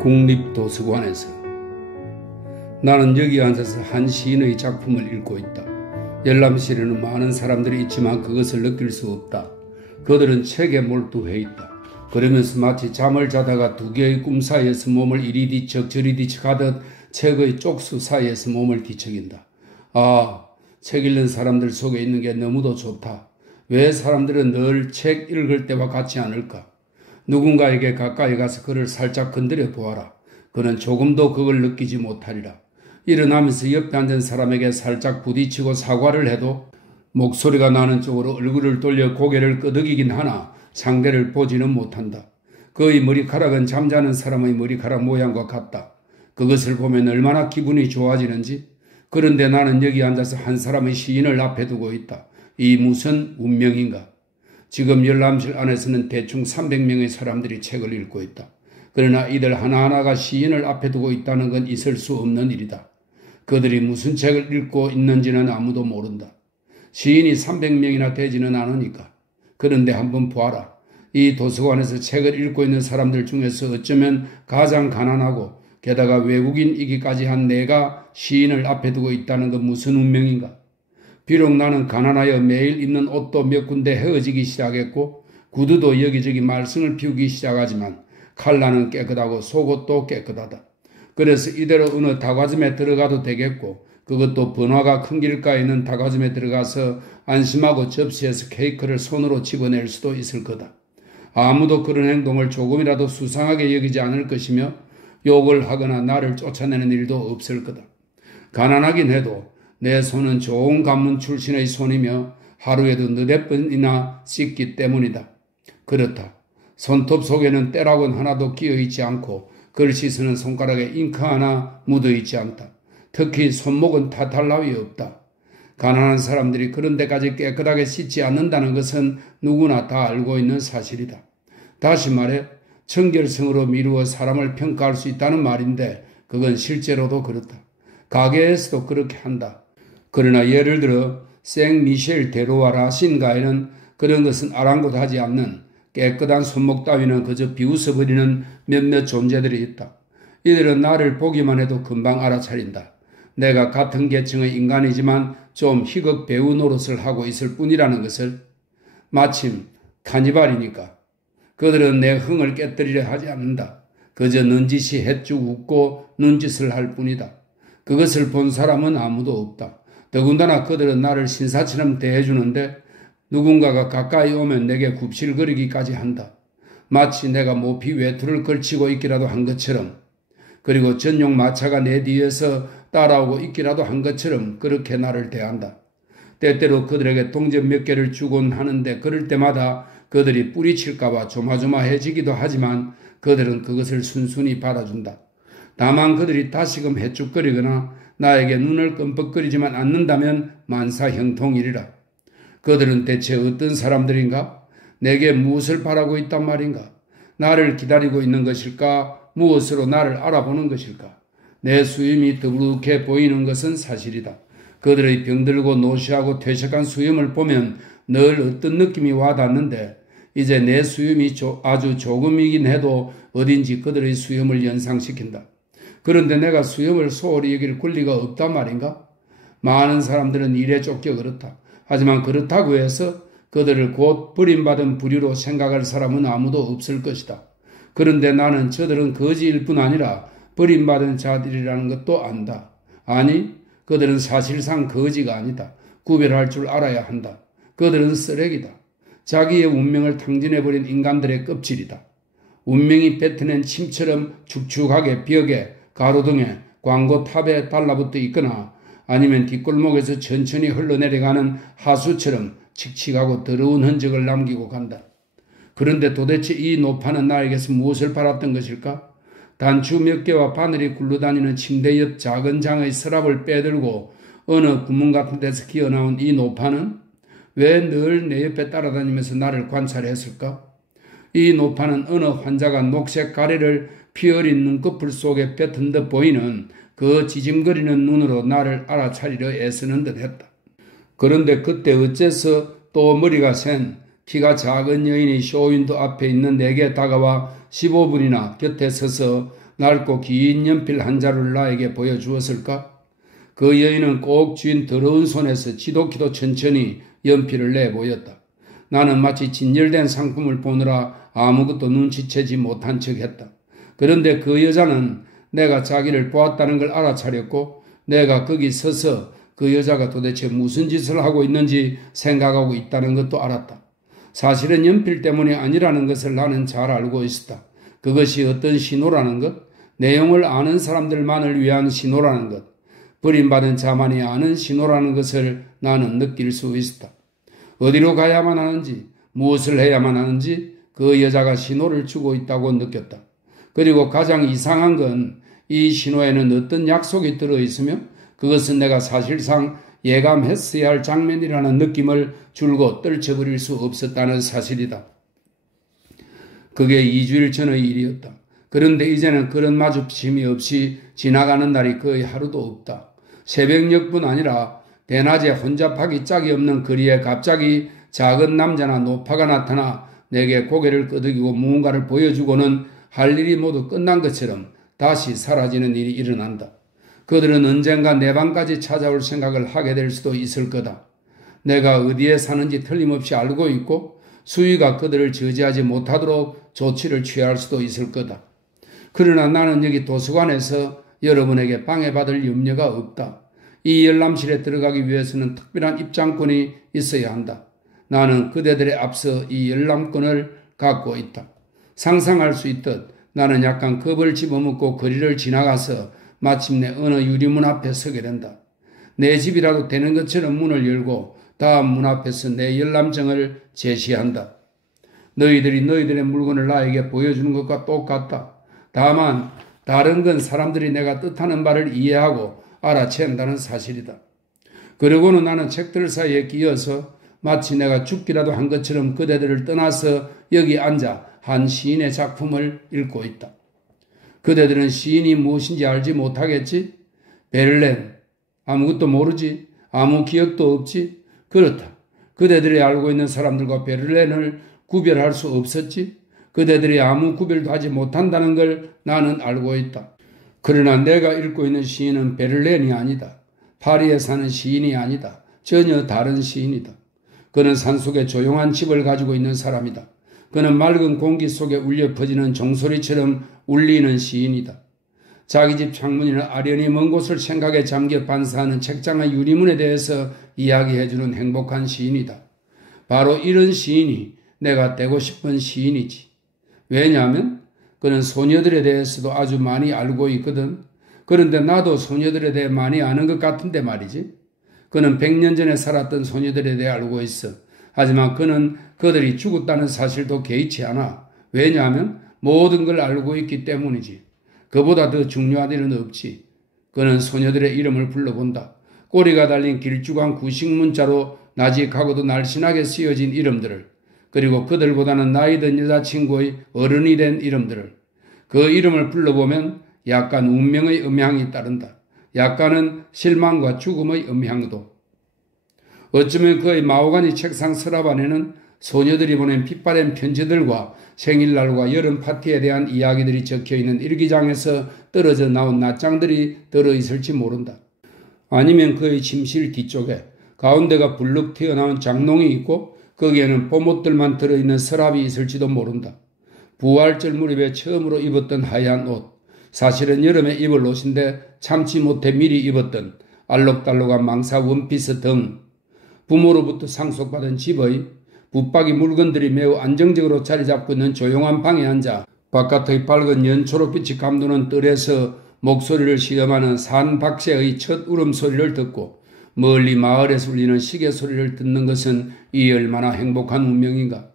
국립도서관에서 나는 여기 앉아서 한 시인의 작품을 읽고 있다. 열람실에는 많은 사람들이 있지만 그것을 느낄 수 없다. 그들은 책에 몰두해 있다. 그러면서 마치 잠을 자다가 두 개의 꿈 사이에서 몸을 이리 뒤척 저리 뒤척 하듯 책의 쪽수 사이에서 몸을 뒤척인다. 아, 책 읽는 사람들 속에 있는 게 너무도 좋다. 왜 사람들은 늘 책 읽을 때와 같지 않을까? 누군가에게 가까이 가서 그를 살짝 건드려 보아라. 그는 조금도 그걸 느끼지 못하리라. 일어나면서 옆에 앉은 사람에게 살짝 부딪히고 사과를 해도 목소리가 나는 쪽으로 얼굴을 돌려 고개를 끄덕이긴 하나 상대를 보지는 못한다. 그의 머리카락은 잠자는 사람의 머리카락 모양과 같다. 그것을 보면 얼마나 기분이 좋아지는지. 그런데 나는 여기 앉아서 한 사람의 시인을 앞에 두고 있다. 이 무슨 운명인가. 지금 열람실 안에서는 대충 300명의 사람들이 책을 읽고 있다. 그러나 이들 하나하나가 시인을 앞에 두고 있다는 건 있을 수 없는 일이다. 그들이 무슨 책을 읽고 있는지는 아무도 모른다. 시인이 300명이나 되지는 않으니까. 그런데 한번 보아라. 이 도서관에서 책을 읽고 있는 사람들 중에서 어쩌면 가장 가난하고 게다가 외국인이기까지 한 내가 시인을 앞에 두고 있다는 건 무슨 운명인가. 비록 나는 가난하여 매일 입는 옷도 몇 군데 헤어지기 시작했고 구두도 여기저기 말썽을 피우기 시작하지만 칼라는 깨끗하고 속옷도 깨끗하다. 그래서 이대로 어느 다과점에 들어가도 되겠고 그것도 번화가 큰 길가에 있는 다과점에 들어가서 안심하고 접시에서 케이크를 손으로 집어낼 수도 있을 거다. 아무도 그런 행동을 조금이라도 수상하게 여기지 않을 것이며 욕을 하거나 나를 쫓아내는 일도 없을 거다. 가난하긴 해도 내 손은 좋은 가문 출신의 손이며 하루에도 너댓 번이나 씻기 때문이다. 그렇다. 손톱 속에는 때락은 하나도 끼어있지 않고 글씨 쓰는 손가락에 잉크 하나 묻어있지 않다. 특히 손목은 타탈나위 없다. 가난한 사람들이 그런 데까지 깨끗하게 씻지 않는다는 것은 누구나 다 알고 있는 사실이다. 다시 말해 청결성으로 미루어 사람을 평가할 수 있다는 말인데 그건 실제로도 그렇다. 가게에서도 그렇게 한다. 그러나 예를 들어 생미셸 데로와 라신가에는 그런 것은 아랑곳하지 않는 깨끗한 손목 따위는 그저 비웃어버리는 몇몇 존재들이 있다. 이들은 나를 보기만 해도 금방 알아차린다. 내가 같은 계층의 인간이지만 좀 희극 배우 노릇을 하고 있을 뿐이라는 것을. 마침 카니발이니까. 그들은 내 흥을 깨뜨리려 하지 않는다. 그저 넌지시 해쭉 웃고 눈짓을 할 뿐이다. 그것을 본 사람은 아무도 없다. 더군다나 그들은 나를 신사처럼 대해주는데 누군가가 가까이 오면 내게 굽실거리기까지 한다. 마치 내가 모피 외투를 걸치고 있기라도 한 것처럼, 그리고 전용 마차가 내 뒤에서 따라오고 있기라도 한 것처럼 그렇게 나를 대한다. 때때로 그들에게 동전 몇 개를 주곤 하는데 그럴 때마다 그들이 뿌리칠까봐 조마조마해지기도 하지만 그들은 그것을 순순히 받아준다. 다만 그들이 다시금 해쭉거리거나 나에게 눈을 끔뻑거리지만 않는다면 만사형통이리라. 그들은 대체 어떤 사람들인가? 내게 무엇을 바라고 있단 말인가? 나를 기다리고 있는 것일까? 무엇으로 나를 알아보는 것일까? 내 수염이 더부룩해 보이는 것은 사실이다. 그들의 병들고 노쇠하고 퇴색한 수염을 보면 늘 어떤 느낌이 와닿는데 이제 내 수염이 아주 조금이긴 해도 어딘지 그들의 수염을 연상시킨다. 그런데 내가 수염을 소홀히 여길 권리가 없단 말인가? 많은 사람들은 일에 쫓겨 그렇다. 하지만 그렇다고 해서 그들을 곧 버림받은 부류로 생각할 사람은 아무도 없을 것이다. 그런데 나는 저들은 거지일 뿐 아니라 버림받은 자들이라는 것도 안다. 아니, 그들은 사실상 거지가 아니다. 구별할 줄 알아야 한다. 그들은 쓰레기다. 자기의 운명을 탕진해버린 인간들의 껍질이다. 운명이 뱉어낸 침처럼 축축하게 벽에, 가로등에, 광고탑에 달라붙어 있거나 아니면 뒷골목에서 천천히 흘러내려가는 하수처럼 칙칙하고 더러운 흔적을 남기고 간다. 그런데 도대체 이 노파는 나에게서 무엇을 바랐던 것일까? 단추 몇 개와 바늘이 굴러다니는 침대 옆 작은 장의 서랍을 빼들고 어느 구멍 같은 데서 기어나온 이 노파는 왜 늘 내 옆에 따라다니면서 나를 관찰했을까? 이 노파는 어느 환자가 녹색 가래를 피어린 눈꺼풀 속에 뱉은 듯 보이는 그 지짐거리는 눈으로 나를 알아차리려 애쓰는 듯 했다. 그런데 그때 어째서 또 머리가 센 키가 작은 여인이 쇼윈도 앞에 있는 내게 다가와 15분이나 곁에 서서 낡고 긴 연필 한 자루를 나에게 보여주었을까? 그 여인은 꼭 쥔 더러운 손에서 지독히도 천천히 연필을 내보였다. 나는 마치 진열된 상품을 보느라 아무것도 눈치채지 못한 척했다. 그런데 그 여자는 내가 자기를 보았다는 걸 알아차렸고 내가 거기 서서 그 여자가 도대체 무슨 짓을 하고 있는지 생각하고 있다는 것도 알았다. 사실은 연필 때문이 아니라는 것을 나는 잘 알고 있었다. 그것이 어떤 신호라는 것, 내용을 아는 사람들만을 위한 신호라는 것, 버림받은 자만이 아는 신호라는 것을 나는 느낄 수 있었다. 어디로 가야만 하는지, 무엇을 해야만 하는지 그 여자가 신호를 주고 있다고 느꼈다. 그리고 가장 이상한 건 이 신호에는 어떤 약속이 들어있으며 그것은 내가 사실상 예감했어야 할 장면이라는 느낌을 줄곧 떨쳐버릴 수 없었다는 사실이다. 그게 2주일 전의 일이었다. 그런데 이제는 그런 마주침이 없이 지나가는 날이 거의 하루도 없다. 새벽녘뿐 아니라 대낮에 혼잡하기 짝이 없는 거리에 갑자기 작은 남자나 노파가 나타나 내게 고개를 끄덕이고 무언가를 보여주고는 할 일이 모두 끝난 것처럼 다시 사라지는 일이 일어난다. 그들은 언젠가 내 방까지 찾아올 생각을 하게 될 수도 있을 거다. 내가 어디에 사는지 틀림없이 알고 있고 수위가 그들을 저지하지 못하도록 조치를 취할 수도 있을 거다. 그러나 나는 여기 도서관에서 여러분에게 방해받을 염려가 없다. 이 열람실에 들어가기 위해서는 특별한 입장권이 있어야 한다. 나는 그대들에 앞서 이 열람권을 갖고 있다. 상상할 수 있듯 나는 약간 겁을 집어먹고 거리를 지나가서 마침내 어느 유리문 앞에 서게 된다. 내 집이라도 되는 것처럼 문을 열고 다음 문 앞에서 내 열람정을 제시한다. 너희들이 너희들의 물건을 나에게 보여주는 것과 똑같다. 다만 다른 건 사람들이 내가 뜻하는 바를 이해하고 알아챈다는 사실이다. 그러고는 나는 책들 사이에 끼어서 마치 내가 죽기라도 한 것처럼 그대들을 떠나서 여기 앉아 한 시인의 작품을 읽고 있다. 그대들은 시인이 무엇인지 알지 못하겠지? 베를렌, 아무것도 모르지? 아무 기억도 없지? 그렇다. 그대들이 알고 있는 사람들과 베를렌을 구별할 수 없었지? 그대들이 아무 구별도 하지 못한다는 걸 나는 알고 있다. 그러나 내가 읽고 있는 시인은 베를렌이 아니다. 파리에 사는 시인이 아니다. 전혀 다른 시인이다. 그는 산속에 조용한 집을 가지고 있는 사람이다. 그는 맑은 공기 속에 울려 퍼지는 종소리처럼 울리는 시인이다. 자기 집 창문이나 아련히 먼 곳을 생각에 잠겨 반사하는 책장의 유리문에 대해서 이야기해주는 행복한 시인이다. 바로 이런 시인이 내가 되고 싶은 시인이지. 왜냐하면 그는 소녀들에 대해서도 아주 많이 알고 있거든. 그런데 나도 소녀들에 대해 많이 아는 것 같은데 말이지. 그는 100년 전에 살았던 소녀들에 대해 알고 있어. 하지만 그는 그들이 죽었다는 사실도 개의치 않아. 왜냐하면 모든 걸 알고 있기 때문이지. 그보다 더 중요한 일은 없지. 그는 소녀들의 이름을 불러본다. 꼬리가 달린 길쭉한 구식 문자로 나직하고도 날씬하게 쓰여진 이름들을, 그리고 그들보다는 나이 든 여자친구의 어른이 된 이름들을. 그 이름을 불러보면 약간 운명의 음향이 따른다. 약간은 실망과 죽음의 음향도. 어쩌면 그의 마호가니 책상 서랍 안에는 소녀들이 보낸 빛바랜 편지들과 생일날과 여름 파티에 대한 이야기들이 적혀있는 일기장에서 떨어져 나온 낱장들이 들어있을지 모른다. 아니면 그의 침실 뒤쪽에 가운데가 불룩 튀어나온 장롱이 있고 거기에는 봄옷들만 들어있는 서랍이 있을지도 모른다. 부활절 무렵에 처음으로 입었던 하얀 옷, 사실은 여름에 입을 옷인데 참지 못해 미리 입었던 알록달록한 망사 원피스 등, 부모로부터 상속받은 집의 붙박이 물건들이 매우 안정적으로 자리 잡고 있는 조용한 방에 앉아 바깥의 밝은 연초록빛이 감도는 뜰에서 목소리를 시험하는 산박새의 첫 울음소리를 듣고 멀리 마을에서 울리는 시계 소리를 듣는 것은 이 얼마나 행복한 운명인가.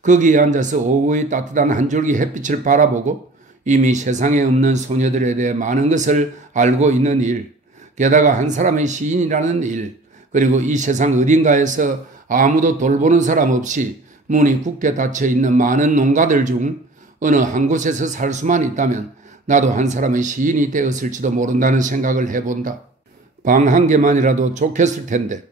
거기에 앉아서 오후의 따뜻한 한 줄기 햇빛을 바라보고 이미 세상에 없는 소녀들에 대해 많은 것을 알고 있는 일, 게다가 한 사람의 시인이라는 일, 그리고 이 세상 어딘가에서 아무도 돌보는 사람 없이 문이 굳게 닫혀있는 많은 농가들 중 어느 한 곳에서 살 수만 있다면 나도 한 사람의 시인이 되었을지도 모른다는 생각을 해본다. 방 한 개만이라도 좋겠을 텐데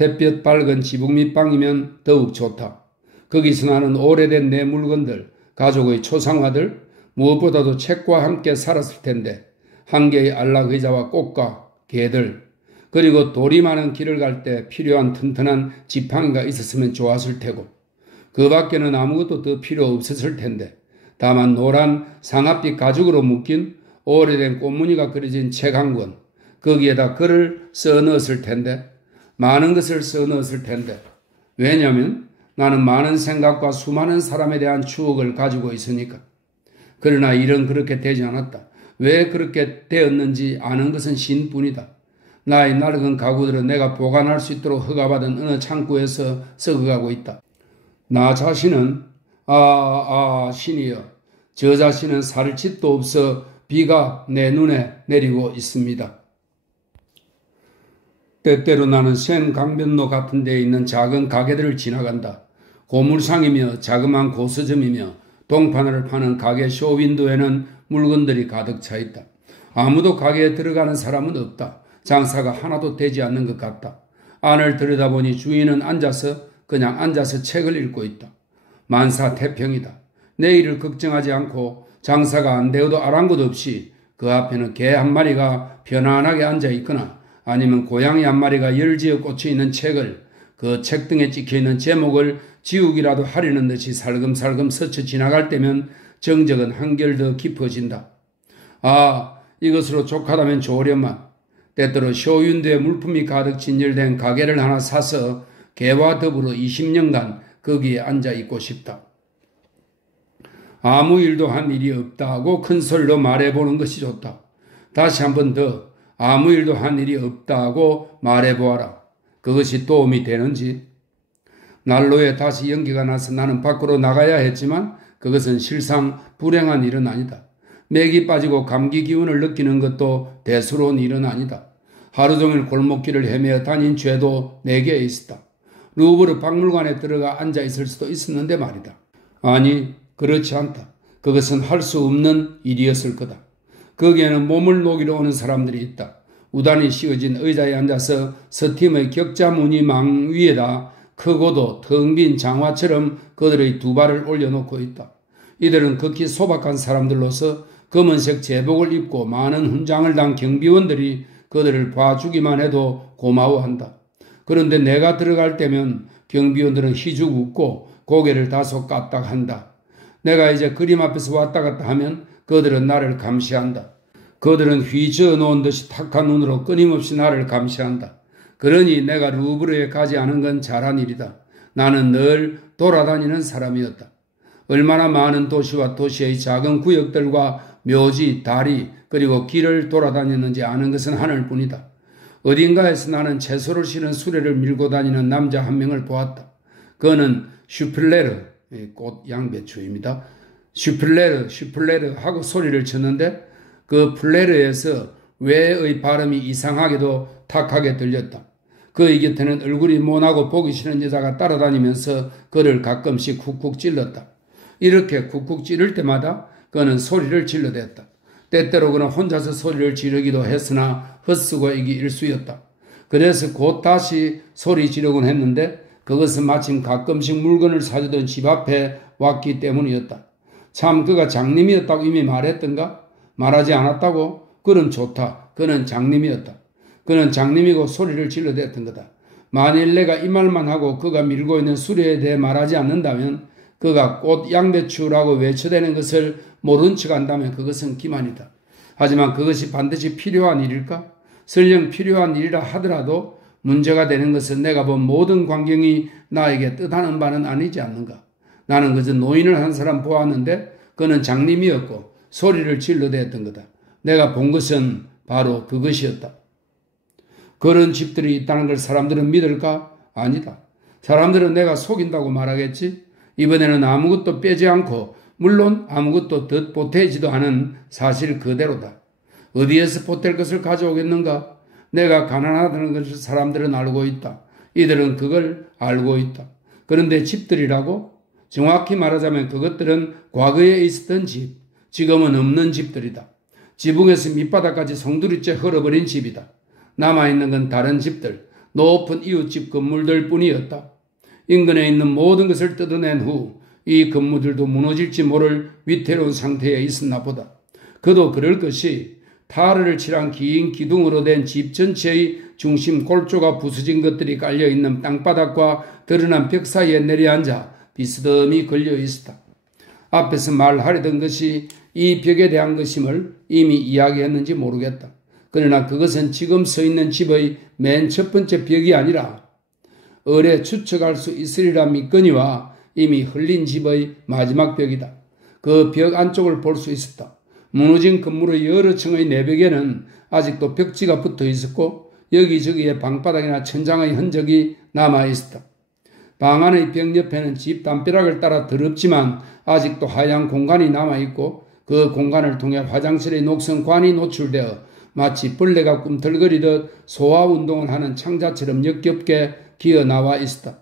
햇볕 밝은 지붕 밑방이면 더욱 좋다. 거기서 나는 오래된 내 물건들, 가족의 초상화들, 무엇보다도 책과 함께 살았을 텐데 한 개의 안락 의자와 꽃과 개들 그리고 돌이 많은 길을 갈 때 필요한 튼튼한 지팡이가 있었으면 좋았을 테고 그 밖에는 아무것도 더 필요 없었을 텐데 다만 노란 상아빛 가죽으로 묶인 오래된 꽃무늬가 그려진 책 한 권 거기에다 글을 써넣었을 텐데 많은 것을 써넣었을 텐데 왜냐하면 나는 많은 생각과 수많은 사람에 대한 추억을 가지고 있으니까. 그러나 일은 그렇게 되지 않았다. 왜 그렇게 되었는지 아는 것은 신뿐이다. 나의 낡은 가구들은 내가 보관할 수 있도록 허가받은 어느 창고에서 썩어가고 있다. 나 자신은 신이여 저 자신은 살 짓도 없어 비가 내 눈에 내리고 있습니다. 때때로 나는 센 강변로 같은 데에 있는 작은 가게들을 지나간다. 고물상이며 자그마한 고서점이며 동판을 파는 가게 쇼윈도에는 물건들이 가득 차 있다. 아무도 가게에 들어가는 사람은 없다. 장사가 하나도 되지 않는 것 같다. 안을 들여다보니 주인은 그냥 앉아서 책을 읽고 있다. 만사태평이다. 내일을 걱정하지 않고 장사가 안 되어도 아랑곳 없이 그 앞에는 개 한 마리가 편안하게 앉아 있거나 아니면 고양이 한 마리가 열지어 꽂혀 있는 책을 그 책등에 찍혀 있는 제목을 지우기라도 하려는 듯이 살금살금 스쳐 지나갈 때면 정적은 한결 더 깊어진다. 이것으로 족하다면 좋으련만 때때로 쇼윈도에 물품이 가득 진열된 가게를 하나 사서 개와 더불어 20년간 거기에 앉아 있고 싶다. 아무 일도 한 일이 없다고 큰 소리로 말해보는 것이 좋다. 다시 한 번 더 아무 일도 한 일이 없다고 말해보아라. 그것이 도움이 되는지. 난로에 다시 연기가 나서 나는 밖으로 나가야 했지만 그것은 실상 불행한 일은 아니다. 맥이 빠지고 감기 기운을 느끼는 것도 대수로운 일은 아니다. 하루 종일 골목길을 헤매어 다닌 죄도 내게 있었다. 루브르 박물관에 들어가 앉아 있을 수도 있었는데 말이다. 아니, 그렇지 않다. 그것은 할 수 없는 일이었을 거다. 거기에는 몸을 녹이러 오는 사람들이 있다. 우단히 씌워진 의자에 앉아서 서팀의 격자무늬망 위에다 크고도 텅 빈 장화처럼 그들의 두 발을 올려놓고 있다. 이들은 극히 소박한 사람들로서 검은색 제복을 입고 많은 훈장을 단 경비원들이 그들을 봐주기만 해도 고마워한다. 그런데 내가 들어갈 때면 경비원들은 희죽 웃고 고개를 다소 까딱한다. 내가 이제 그림 앞에서 왔다 갔다 하면 그들은 나를 감시한다. 그들은 휘저어 놓은 듯이 탁한 눈으로 끊임없이 나를 감시한다. 그러니 내가 루브르에 가지 않은 건 잘한 일이다. 나는 늘 돌아다니는 사람이었다. 얼마나 많은 도시와 도시의 작은 구역들과 묘지, 다리, 그리고 길을 돌아다녔는지 아는 것은 하늘뿐이다. 어딘가에서 나는 채소를 실은 수레를 밀고 다니는 남자 한 명을 보았다. 그는 슈플레르, 꽃 양배추입니다. 슈플레르 하고 소리를 쳤는데 그 플레르에서 왜의 발음이 이상하게도 탁하게 들렸다. 그의 곁에는 얼굴이 모나고 보기 싫은 여자가 따라다니면서 그를 가끔씩 쿡쿡 찔렀다. 이렇게 쿡쿡 찌를 때마다 그는 소리를 질러댔다. 때때로 그는 혼자서 소리를 지르기도 했으나 헛수고이기 일쑤였다. 그래서 곧 다시 소리 지르곤 했는데 그것은 마침 가끔씩 물건을 사주던 집 앞에 왔기 때문이었다. 참 그가 장님이었다고 이미 말했던가? 말하지 않았다고? 그럼 좋다. 그는 장님이었다. 그는 장님이고 소리를 질러댔던 거다. 만일 내가 이 말만 하고 그가 밀고 있는 수레에 대해 말하지 않는다면 그가 꽃 양배추라고 외쳐대는 것을 모른 척 한다면 그것은 기만이다. 하지만 그것이 반드시 필요한 일일까? 설령 필요한 일이라 하더라도 문제가 되는 것은 내가 본 모든 광경이 나에게 뜻하는 바는 아니지 않는가? 나는 그저 노인을 한 사람 보았는데 그는 장님이었고 소리를 질러댔던 거다. 내가 본 것은 바로 그것이었다. 그런 집들이 있다는 걸 사람들은 믿을까? 아니다. 사람들은 내가 속인다고 말하겠지? 이번에는 아무것도 빼지 않고 물론 아무것도 더 보태지도 않은 사실 그대로다. 어디에서 보탤 것을 가져오겠는가? 내가 가난하다는 것을 사람들은 알고 있다. 이들은 그걸 알고 있다. 그런데 집들이라고? 정확히 말하자면 그것들은 과거에 있었던 집, 지금은 없는 집들이다. 지붕에서 밑바닥까지 송두리째 흘러버린 집이다. 남아있는 건 다른 집들, 높은 이웃집 건물들 뿐이었다. 인근에 있는 모든 것을 뜯어낸 후 이 건물들도 무너질지 모를 위태로운 상태에 있었나 보다. 그도 그럴 것이 타르를 칠한 긴 기둥으로 된 집 전체의 중심 골조가 부서진 것들이 깔려있는 땅바닥과 드러난 벽 사이에 내려앉아 비스듬히 걸려 있었다. 앞에서 말하려던 것이 이 벽에 대한 것임을 이미 이야기했는지 모르겠다. 그러나 그것은 지금 서 있는 집의 맨 첫 번째 벽이 아니라 어뢰 추측할 수 있으리라 믿거니와 이미 흘린 집의 마지막 벽이다. 그 벽 안쪽을 볼 수 있었다. 무너진 건물의 여러 층의 내벽에는 아직도 벽지가 붙어 있었고 여기저기에 방바닥이나 천장의 흔적이 남아 있었다. 방 안의 벽 옆에는 집 담벼락을 따라 더럽지만 아직도 하얀 공간이 남아 있고 그 공간을 통해 화장실의 녹선관이 노출되어 마치 벌레가 꿈틀거리듯 소화 운동을 하는 창자처럼 역겹게 기어 나와 있었다.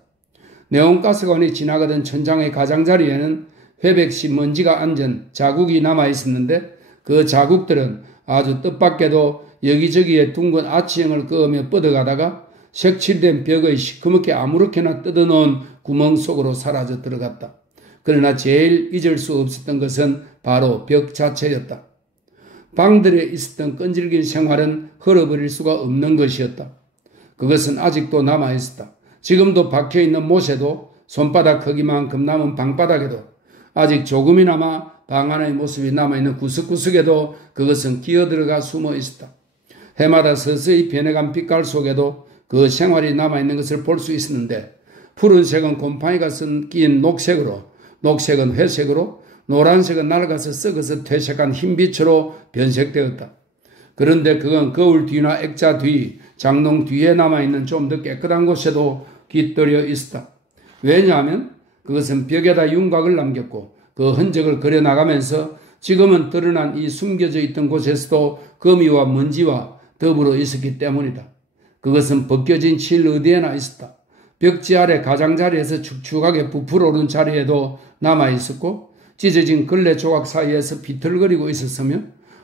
네온가스관이 지나가던 천장의 가장자리에는 회백시 먼지가 앉은 자국이 남아 있었는데 그 자국들은 아주 뜻밖에도 여기저기에 둥근 아치형을 그으며 뻗어가다가 색칠된 벽의 시커멓게 아무렇게나 뜯어놓은 구멍 속으로 사라져 들어갔다. 그러나 제일 잊을 수 없었던 것은 바로 벽 자체였다. 방들에 있었던 끈질긴 생활은 흘러버릴 수가 없는 것이었다. 그것은 아직도 남아있었다. 지금도 박혀있는 못에도 손바닥 크기만큼 남은 방바닥에도 아직 조금이나마 방 안의 모습이 남아있는 구석구석에도 그것은 기어들어가 숨어 있었다. 해마다 서서히 변해간 빛깔 속에도 그 생활이 남아있는 것을 볼 수 있었는데 푸른색은 곰팡이가 끼인 녹색으로, 녹색은 회색으로, 노란색은 낡아서 썩어서 퇴색한 흰빛으로 변색되었다. 그런데 그건 거울 뒤나 액자 뒤, 장롱 뒤에 남아있는 좀 더 깨끗한 곳에도 깃들여 있었다. 왜냐하면 그것은 벽에다 윤곽을 남겼고 그 흔적을 그려나가면서 지금은 드러난 이 숨겨져 있던 곳에서도 거미와 먼지와 더불어 있었기 때문이다. 그것은 벗겨진 칠 어디에나 있었다. 벽지 아래 가장자리에서 축축하게 부풀어 오른 자리에도 남아있었고 찢어진 걸레 조각 사이에서 비틀거리고 있었으며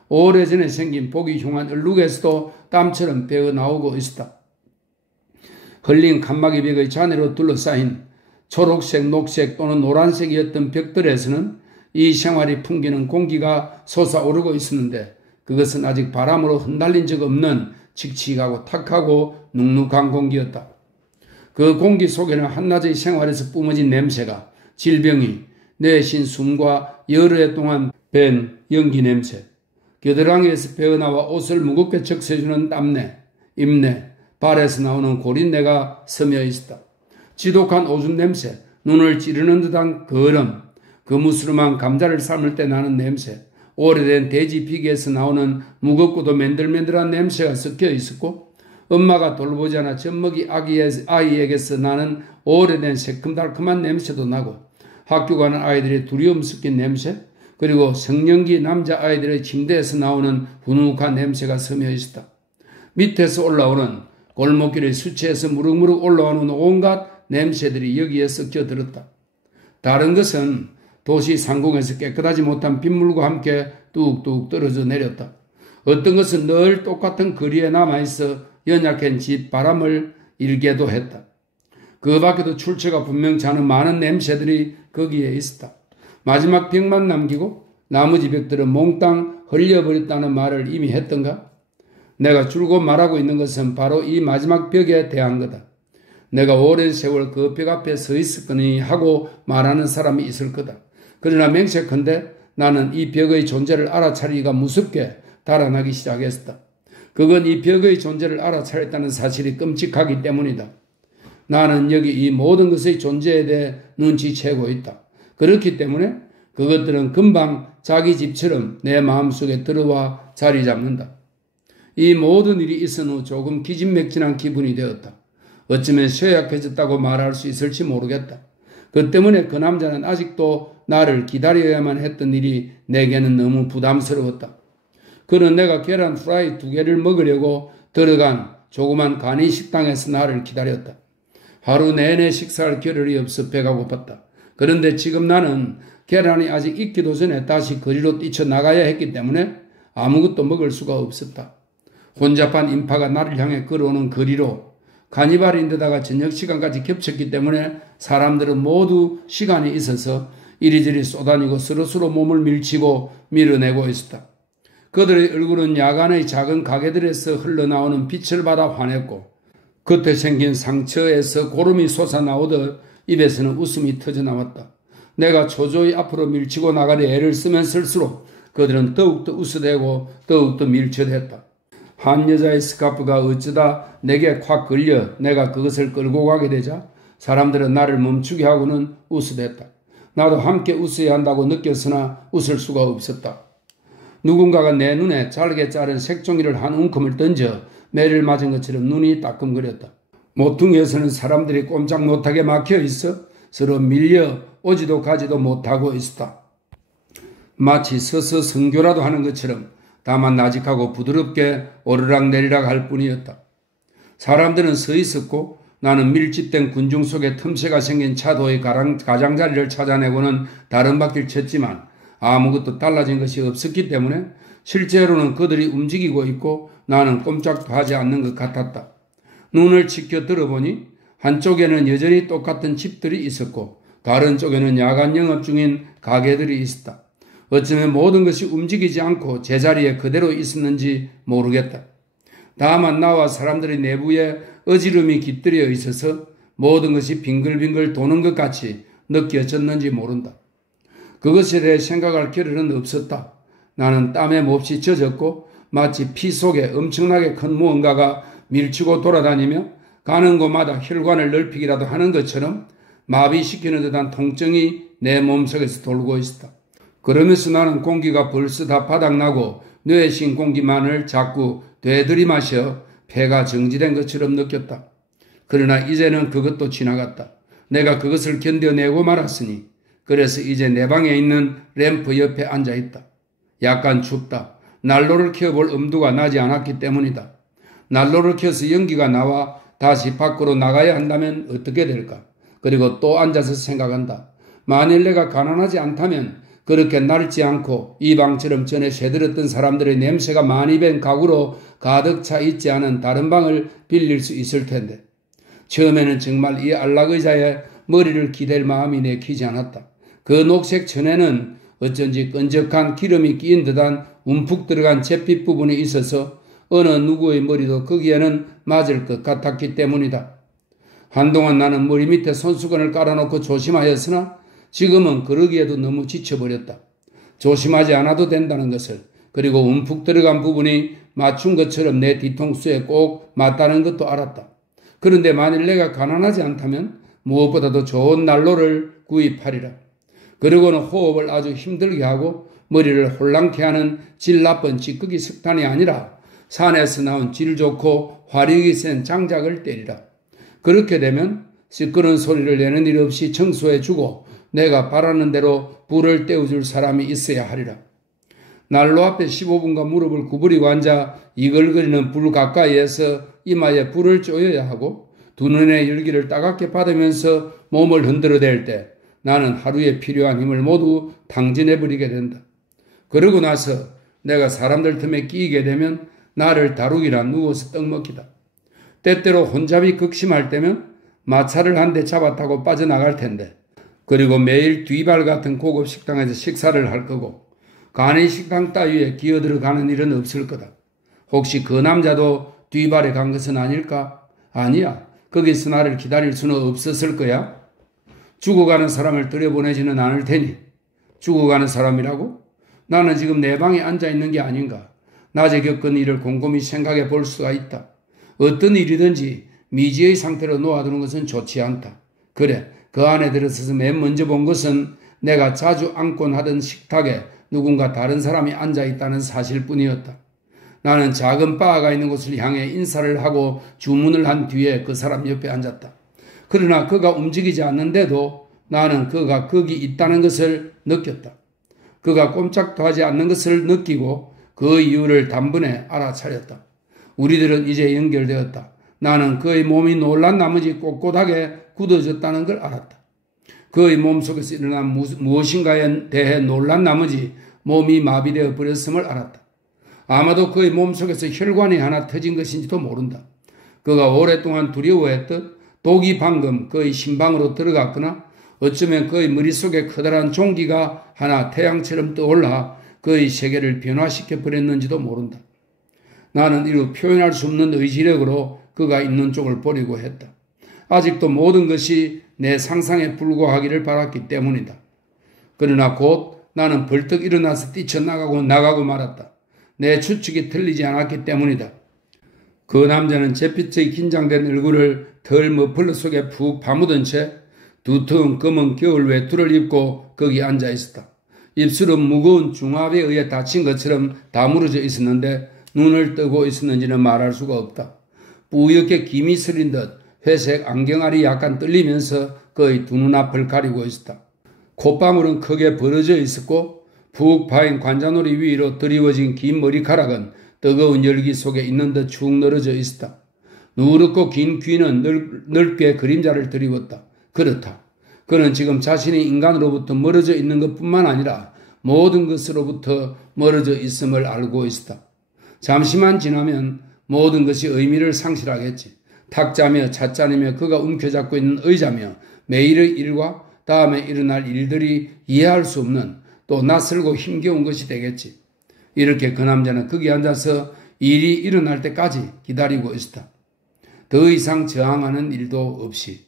오래전에 생긴 보기 흉한 얼룩에서도 땀처럼 배어나오고 있었다. 흘린 칸막이 벽의 잔해로 둘러싸인 초록색, 녹색 또는 노란색이었던 벽들에서는 이 생활이 풍기는 공기가 솟아오르고 있었는데 그것은 아직 바람으로 흩날린 적 없는 칙칙하고 탁하고 눅눅한 공기였다. 그 공기 속에는 한낮의 생활에서 뿜어진 냄새가 질병이 내쉰 숨과 여러 해 동안 밴 연기 냄새, 겨드랑이에서 배어나와 옷을 무겁게 적셔주는 땀내, 입내, 발에서 나오는 고린내가 스며 있었다. 지독한 오줌 냄새, 눈을 찌르는 듯한 거름, 그 무스름한 감자를 삶을 때 나는 냄새, 오래된 돼지 비계에서 나오는 무겁고도 맨들맨들한 냄새가 섞여 있었고 엄마가 돌보지 않아 젖먹이 아이에게서 나는 오래된 새콤달콤한 냄새도 나고 학교 가는 아이들의 두려움 섞인 냄새 그리고 성년기 남자아이들의 침대에서 나오는 훈훈한 냄새가 스며 있었다. 밑에서 올라오는 골목길의 수치에서 무럭무럭 올라오는 온갖 냄새들이 여기에 섞여 들었다. 다른 것은 도시 상공에서 깨끗하지 못한 빗물과 함께 뚝뚝 떨어져 내렸다. 어떤 것은 늘 똑같은 거리에 남아있어 연약한 집 바람을 일게도 했다. 그 밖에도 출처가 분명치 않은 많은 냄새들이 거기에 있었다. 마지막 벽만 남기고 나머지 벽들은 몽땅 흘려버렸다는 말을 이미 했던가? 내가 줄곧 말하고 있는 것은 바로 이 마지막 벽에 대한 거다. 내가 오랜 세월 그 벽 앞에 서 있었거니 하고 말하는 사람이 있을 거다. 그러나 맹세컨대 나는 이 벽의 존재를 알아차리기가 무섭게 달아나기 시작했다. 그건 이 벽의 존재를 알아차렸다는 사실이 끔찍하기 때문이다. 나는 여기 이 모든 것의 존재에 대해 눈치채고 있다. 그렇기 때문에 그것들은 금방 자기 집처럼 내 마음속에 들어와 자리 잡는다. 이 모든 일이 있은 후 조금 기진맥진한 기분이 되었다. 어쩌면 쇠약해졌다고 말할 수 있을지 모르겠다. 그 때문에 그 남자는 아직도 나를 기다려야만 했던 일이 내게는 너무 부담스러웠다. 그는 내가 계란 프라이 2개를 먹으려고 들어간 조그만 간이 식당에서 나를 기다렸다. 하루 내내 식사할 겨를이 없어 배가 고팠다. 그런데 지금 나는 계란이 아직 익기도 전에 다시 거리로 뛰쳐나가야 했기 때문에 아무것도 먹을 수가 없었다. 혼잡한 인파가 나를 향해 걸어오는 거리로 카니발인데다가 저녁 시간까지 겹쳤기 때문에 사람들은 모두 시간이 있어서 이리저리 쏘다니고 서로서로 몸을 밀치고 밀어내고 있었다. 그들의 얼굴은 야간의 작은 가게들에서 흘러나오는 빛을 받아 환했고 그때 생긴 상처에서 고름이 솟아나오듯 입에서는 웃음이 터져나왔다. 내가 초조히 앞으로 밀치고 나가려 애를 쓰면 쓸수록 그들은 더욱더 웃어대고 더욱더 밀쳐댔다. 한 여자의 스카프가 어쩌다 내게 콱 걸려 내가 그것을 끌고 가게 되자 사람들은 나를 멈추게 하고는 웃어댔다. 나도 함께 웃어야 한다고 느꼈으나 웃을 수가 없었다. 누군가가 내 눈에 잘게 자른 색종이를 한 움큼을 던져 매를 맞은 것처럼 눈이 따끔거렸다. 모퉁이에서는 사람들이 꼼짝 못하게 막혀 있어 서로 밀려 오지도 가지도 못하고 있었다. 마치 서서 성교라도 하는 것처럼 다만 나직하고 부드럽게 오르락내리락 할 뿐이었다. 사람들은 서 있었고 나는 밀집된 군중 속에 틈새가 생긴 차도의 가장자리를 찾아내고는 다른 바퀴를 쳤지만 아무것도 달라진 것이 없었기 때문에 실제로는 그들이 움직이고 있고 나는 꼼짝도 하지 않는 것 같았다. 눈을 치켜 들어보니 한쪽에는 여전히 똑같은 집들이 있었고 다른 쪽에는 야간 영업 중인 가게들이 있었다. 어쩌면 모든 것이 움직이지 않고 제자리에 그대로 있었는지 모르겠다. 다만 나와 사람들의 내부에 어지럼이 깃들여 있어서 모든 것이 빙글빙글 도는 것 같이 느껴졌는지 모른다. 그것에 대해 생각할 겨를은 없었다. 나는 땀에 몹시 젖었고 마치 피 속에 엄청나게 큰 무언가가 밀치고 돌아다니며 가는 곳마다 혈관을 넓히기라도 하는 것처럼 마비시키는 듯한 통증이 내 몸속에서 돌고 있었다. 그러면서 나는 공기가 벌써 다 바닥나고 뇌에 신 공기만을 자꾸 되들이마셔 폐가 정지된 것처럼 느꼈다. 그러나 이제는 그것도 지나갔다. 내가 그것을 견뎌내고 말았으니 그래서 이제 내 방에 있는 램프 옆에 앉아있다. 약간 춥다. 난로를 켜볼 엄두가 나지 않았기 때문이다. 난로를 켜서 연기가 나와 다시 밖으로 나가야 한다면 어떻게 될까? 그리고 또 앉아서 생각한다. 만일 내가 가난하지 않다면 그렇게 낡지 않고 이 방처럼 전에 새들었던 사람들의 냄새가 많이 밴 가구로 가득 차 있지 않은 다른 방을 빌릴 수 있을 텐데 처음에는 정말 이 안락의자의 머리를 기댈 마음이 내키지 않았다. 그 녹색 천에는 어쩐지 끈적한 기름이 끼인 듯한 움푹 들어간 잿빛 부분이 있어서 어느 누구의 머리도 거기에는 맞을 것 같았기 때문이다. 한동안 나는 머리 밑에 손수건을 깔아놓고 조심하였으나 지금은 그러기에도 너무 지쳐버렸다. 조심하지 않아도 된다는 것을 그리고 움푹 들어간 부분이 맞춘 것처럼 내 뒤통수에 꼭 맞다는 것도 알았다. 그런데 만일 내가 가난하지 않다면 무엇보다도 좋은 난로를 구입하리라. 그리고는 호흡을 아주 힘들게 하고 머리를 홀랑케 하는 질 나쁜 찌꺼기 석탄이 아니라 산에서 나온 질 좋고 화력이 센 장작을 때리라. 그렇게 되면 시끄러운 소리를 내는 일 없이 청소해주고 내가 바라는 대로 불을 떼어줄 사람이 있어야 하리라. 난로 앞에 15분간 무릎을 구부리고 앉아 이글거리는 불 가까이에서 이마에 불을 쪼여야 하고 두 눈의 열기를 따갑게 받으면서 몸을 흔들어댈 때 나는 하루에 필요한 힘을 모두 탕진해버리게 된다. 그러고 나서 내가 사람들 틈에 끼이게 되면 나를 다루기라 누워서 떡먹기다. 때때로 혼잡이 극심할 때면 마차를 한 대 잡아타고 빠져나갈 텐데 그리고 매일 뒤발 같은 고급 식당에서 식사를 할 거고 간이 식당 따위에 기어들어가는 일은 없을 거다. 혹시 그 남자도 뒤발에 간 것은 아닐까? 아니야. 거기서 나를 기다릴 수는 없었을 거야. 죽어가는 사람을 들여보내지는 않을 테니. 죽어가는 사람이라고? 나는 지금 내 방에 앉아있는 게 아닌가. 낮에 겪은 일을 곰곰이 생각해 볼 수가 있다. 어떤 일이든지 미지의 상태로 놓아두는 것은 좋지 않다. 그래, 그 안에 들어서서 맨 먼저 본 것은 내가 자주 앉곤 하던 식탁에 누군가 다른 사람이 앉아있다는 사실뿐이었다. 나는 작은 바가 있는 곳을 향해 인사를 하고 주문을 한 뒤에 그 사람 옆에 앉았다. 그러나 그가 움직이지 않는데도 나는 그가 거기 있다는 것을 느꼈다. 그가 꼼짝도 하지 않는 것을 느끼고 그 이유를 단번에 알아차렸다. 우리들은 이제 연결되었다. 나는 그의 몸이 놀란 나머지 꼿꼿하게 굳어졌다는 걸 알았다. 그의 몸속에서 일어난 무엇인가에 대해 놀란 나머지 몸이 마비되어 버렸음을 알았다. 아마도 그의 몸속에서 혈관이 하나 터진 것인지도 모른다. 그가 오랫동안 두려워했듯 독이 방금 그의 심방으로 들어갔거나 어쩌면 그의 머릿속에 커다란 종기가 하나 태양처럼 떠올라 그의 세계를 변화시켜 버렸는지도 모른다. 나는 이루 표현할 수 없는 의지력으로 그가 있는 쪽을 보려고 했다. 아직도 모든 것이 내 상상에 불과하기를 바랐기 때문이다. 그러나 곧 나는 벌떡 일어나서 뛰쳐나가고 말았다. 내 추측이 틀리지 않았기 때문이다. 그 남자는 잿빛의 긴장된 얼굴을 덜 머플러 속에 푹 파묻은 채 두터운 검은 겨울 외투를 입고 거기 앉아 있었다. 입술은 무거운 중압에 의해 다친 것처럼 다무러져 있었는데 눈을 뜨고 있었는지는 말할 수가 없다. 뿌옇게 김이 스린 듯 회색 안경알이 약간 떨리면서 그의 두 눈앞을 가리고 있었다. 콧방울은 크게 벌어져 있었고 푹 파인 관자놀이 위로 드리워진 긴 머리카락은 뜨거운 열기 속에 있는 듯 축 늘어져 있었다. 누렇고 긴 귀는 넓게 그림자를 드리웠다. 그렇다. 그는 지금 자신이 인간으로부터 멀어져 있는 것뿐만 아니라 모든 것으로부터 멀어져 있음을 알고 있었다. 잠시만 지나면 모든 것이 의미를 상실하겠지. 탁자며 찻잔이며 그가 움켜잡고 있는 의자며 매일의 일과 다음에 일어날 일들이 이해할 수 없는 또 낯설고 힘겨운 것이 되겠지. 이렇게 그 남자는 거기 앉아서 일이 일어날 때까지 기다리고 있었다. 더 이상 저항하는 일도 없이.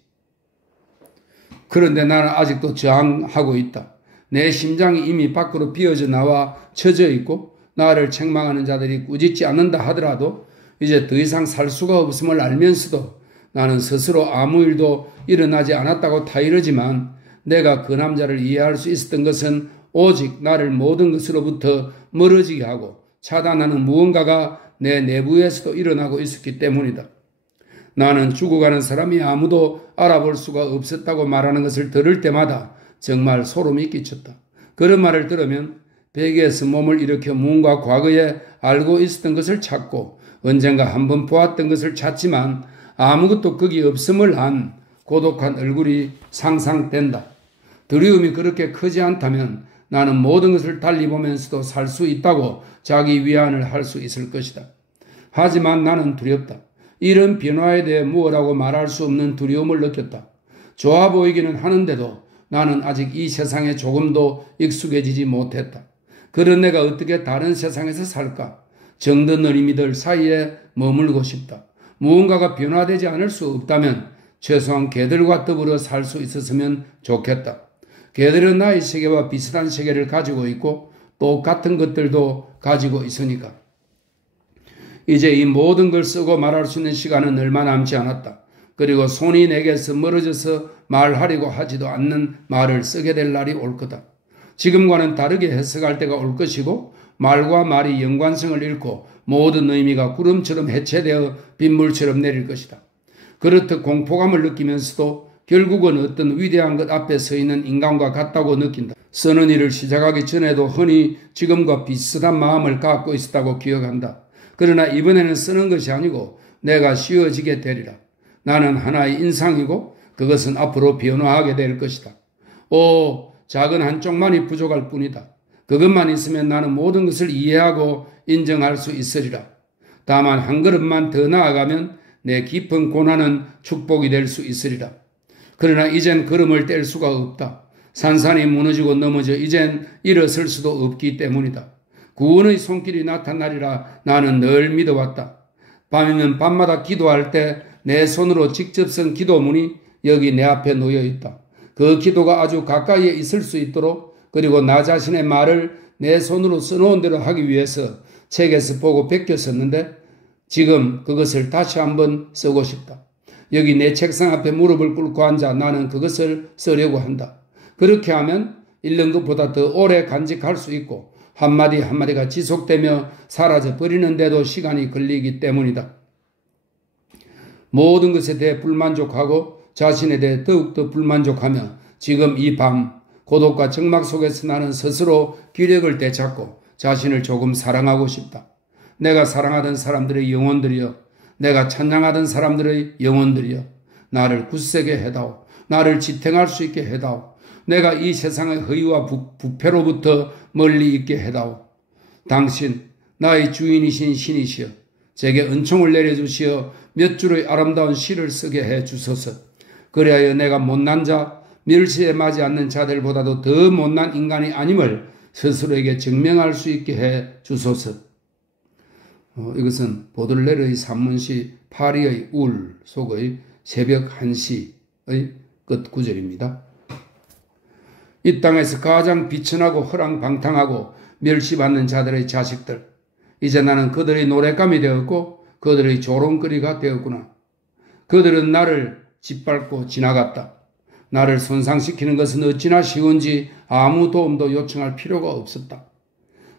그런데 나는 아직도 저항하고 있다. 내 심장이 이미 밖으로 비어져 나와 처져 있고 나를 책망하는 자들이 꾸짖지 않는다 하더라도 이제 더 이상 살 수가 없음을 알면서도 나는 스스로 아무 일도 일어나지 않았다고 타이르지만 내가 그 남자를 이해할 수 있었던 것은 오직 나를 모든 것으로부터 멀어지게 하고 차단하는 무언가가 내 내부에서도 일어나고 있었기 때문이다. 나는 죽어가는 사람이 아무도 알아볼 수가 없었다고 말하는 것을 들을 때마다 정말 소름이 끼쳤다. 그런 말을 들으면 베개에서 몸을 일으켜 무언가 과거에 알고 있었던 것을 찾고 언젠가 한번 보았던 것을 찾지만 아무것도 거기 없음을 한 고독한 얼굴이 상상된다. 두려움이 그렇게 크지 않다면 나는 모든 것을 달리 보면서도 살 수 있다고 자기 위안을 할 수 있을 것이다. 하지만 나는 두렵다. 이런 변화에 대해 무엇라고 말할 수 없는 두려움을 느꼈다. 좋아 보이기는 하는데도 나는 아직 이 세상에 조금도 익숙해지지 못했다. 그런 내가 어떻게 다른 세상에서 살까? 정든 어린이들 사이에 머물고 싶다. 무언가가 변화되지 않을 수 없다면 최소한 개들과 더불어 살 수 있었으면 좋겠다. 개들은 나의 세계와 비슷한 세계를 가지고 있고 똑같은 것들도 가지고 있으니까. 이제 이 모든 걸 쓰고 말할 수 있는 시간은 얼마 남지 않았다. 그리고 손이 내게서 멀어져서 말하려고 하지도 않는 말을 쓰게 될 날이 올 거다. 지금과는 다르게 해석할 때가 올 것이고 말과 말이 연관성을 잃고 모든 의미가 구름처럼 해체되어 빗물처럼 내릴 것이다. 그렇듯 공포감을 느끼면서도 결국은 어떤 위대한 것 앞에 서 있는 인간과 같다고 느낀다. 쓰는 일을 시작하기 전에도 흔히 지금과 비슷한 마음을 갖고 있었다고 기억한다. 그러나 이번에는 쓰는 것이 아니고 내가 쉬워지게 되리라. 나는 하나의 인상이고 그것은 앞으로 변화하게 될 것이다. 작은 한쪽만이 부족할 뿐이다. 그것만 있으면 나는 모든 것을 이해하고 인정할 수 있으리라. 다만 한 걸음만 더 나아가면 내 깊은 고난은 축복이 될 수 있으리라. 그러나 이젠 걸음을 뗄 수가 없다. 산산이 무너지고 넘어져 이젠 일어설 수도 없기 때문이다. 구원의 손길이 나타나리라 나는 늘 믿어왔다. 밤이면 밤마다 기도할 때 내 손으로 직접 쓴 기도문이 여기 내 앞에 놓여 있다. 그 기도가 아주 가까이에 있을 수 있도록 그리고 나 자신의 말을 내 손으로 써놓은 대로 하기 위해서 책에서 보고 베꼈었는데 지금 그것을 다시 한번 쓰고 싶다. 여기 내 책상 앞에 무릎을 꿇고 앉아 나는 그것을 쓰려고 한다. 그렇게 하면 읽는 것보다 더 오래 간직할 수 있고 한마디 한마디가 지속되며 사라져 버리는데도 시간이 걸리기 때문이다. 모든 것에 대해 불만족하고 자신에 대해 더욱더 불만족하며 지금 이 밤 고독과 적막 속에서 나는 스스로 기력을 되찾고 자신을 조금 사랑하고 싶다. 내가 사랑하던 사람들의 영혼들이여, 내가 찬양하던 사람들의 영혼들이여, 나를 굳세게 해다오. 나를 지탱할 수 있게 해다오. 내가 이 세상의 허위와 부패로부터 멀리 있게 해다오. 당신 나의 주인이신 신이시여, 제게 은총을 내려주시어 몇 줄의 아름다운 시를 쓰게 해 주소서. 그리하여 내가 못난 자, 멸시에 맞지 않는 자들보다도 더 못난 인간이 아님을 스스로에게 증명할 수 있게 해 주소서. 이것은 보들레르의 산문시 파리의 울 속의 새벽 1시의 끝 구절입니다. 이 땅에서 가장 비천하고 허랑방탕하고 멸시받는 자들의 자식들, 이제 나는 그들의 노랫감이 되었고 그들의 조롱거리가 되었구나. 그들은 나를 짓밟고 지나갔다. 나를 손상시키는 것은 어찌나 쉬운지 아무 도움도 요청할 필요가 없었다.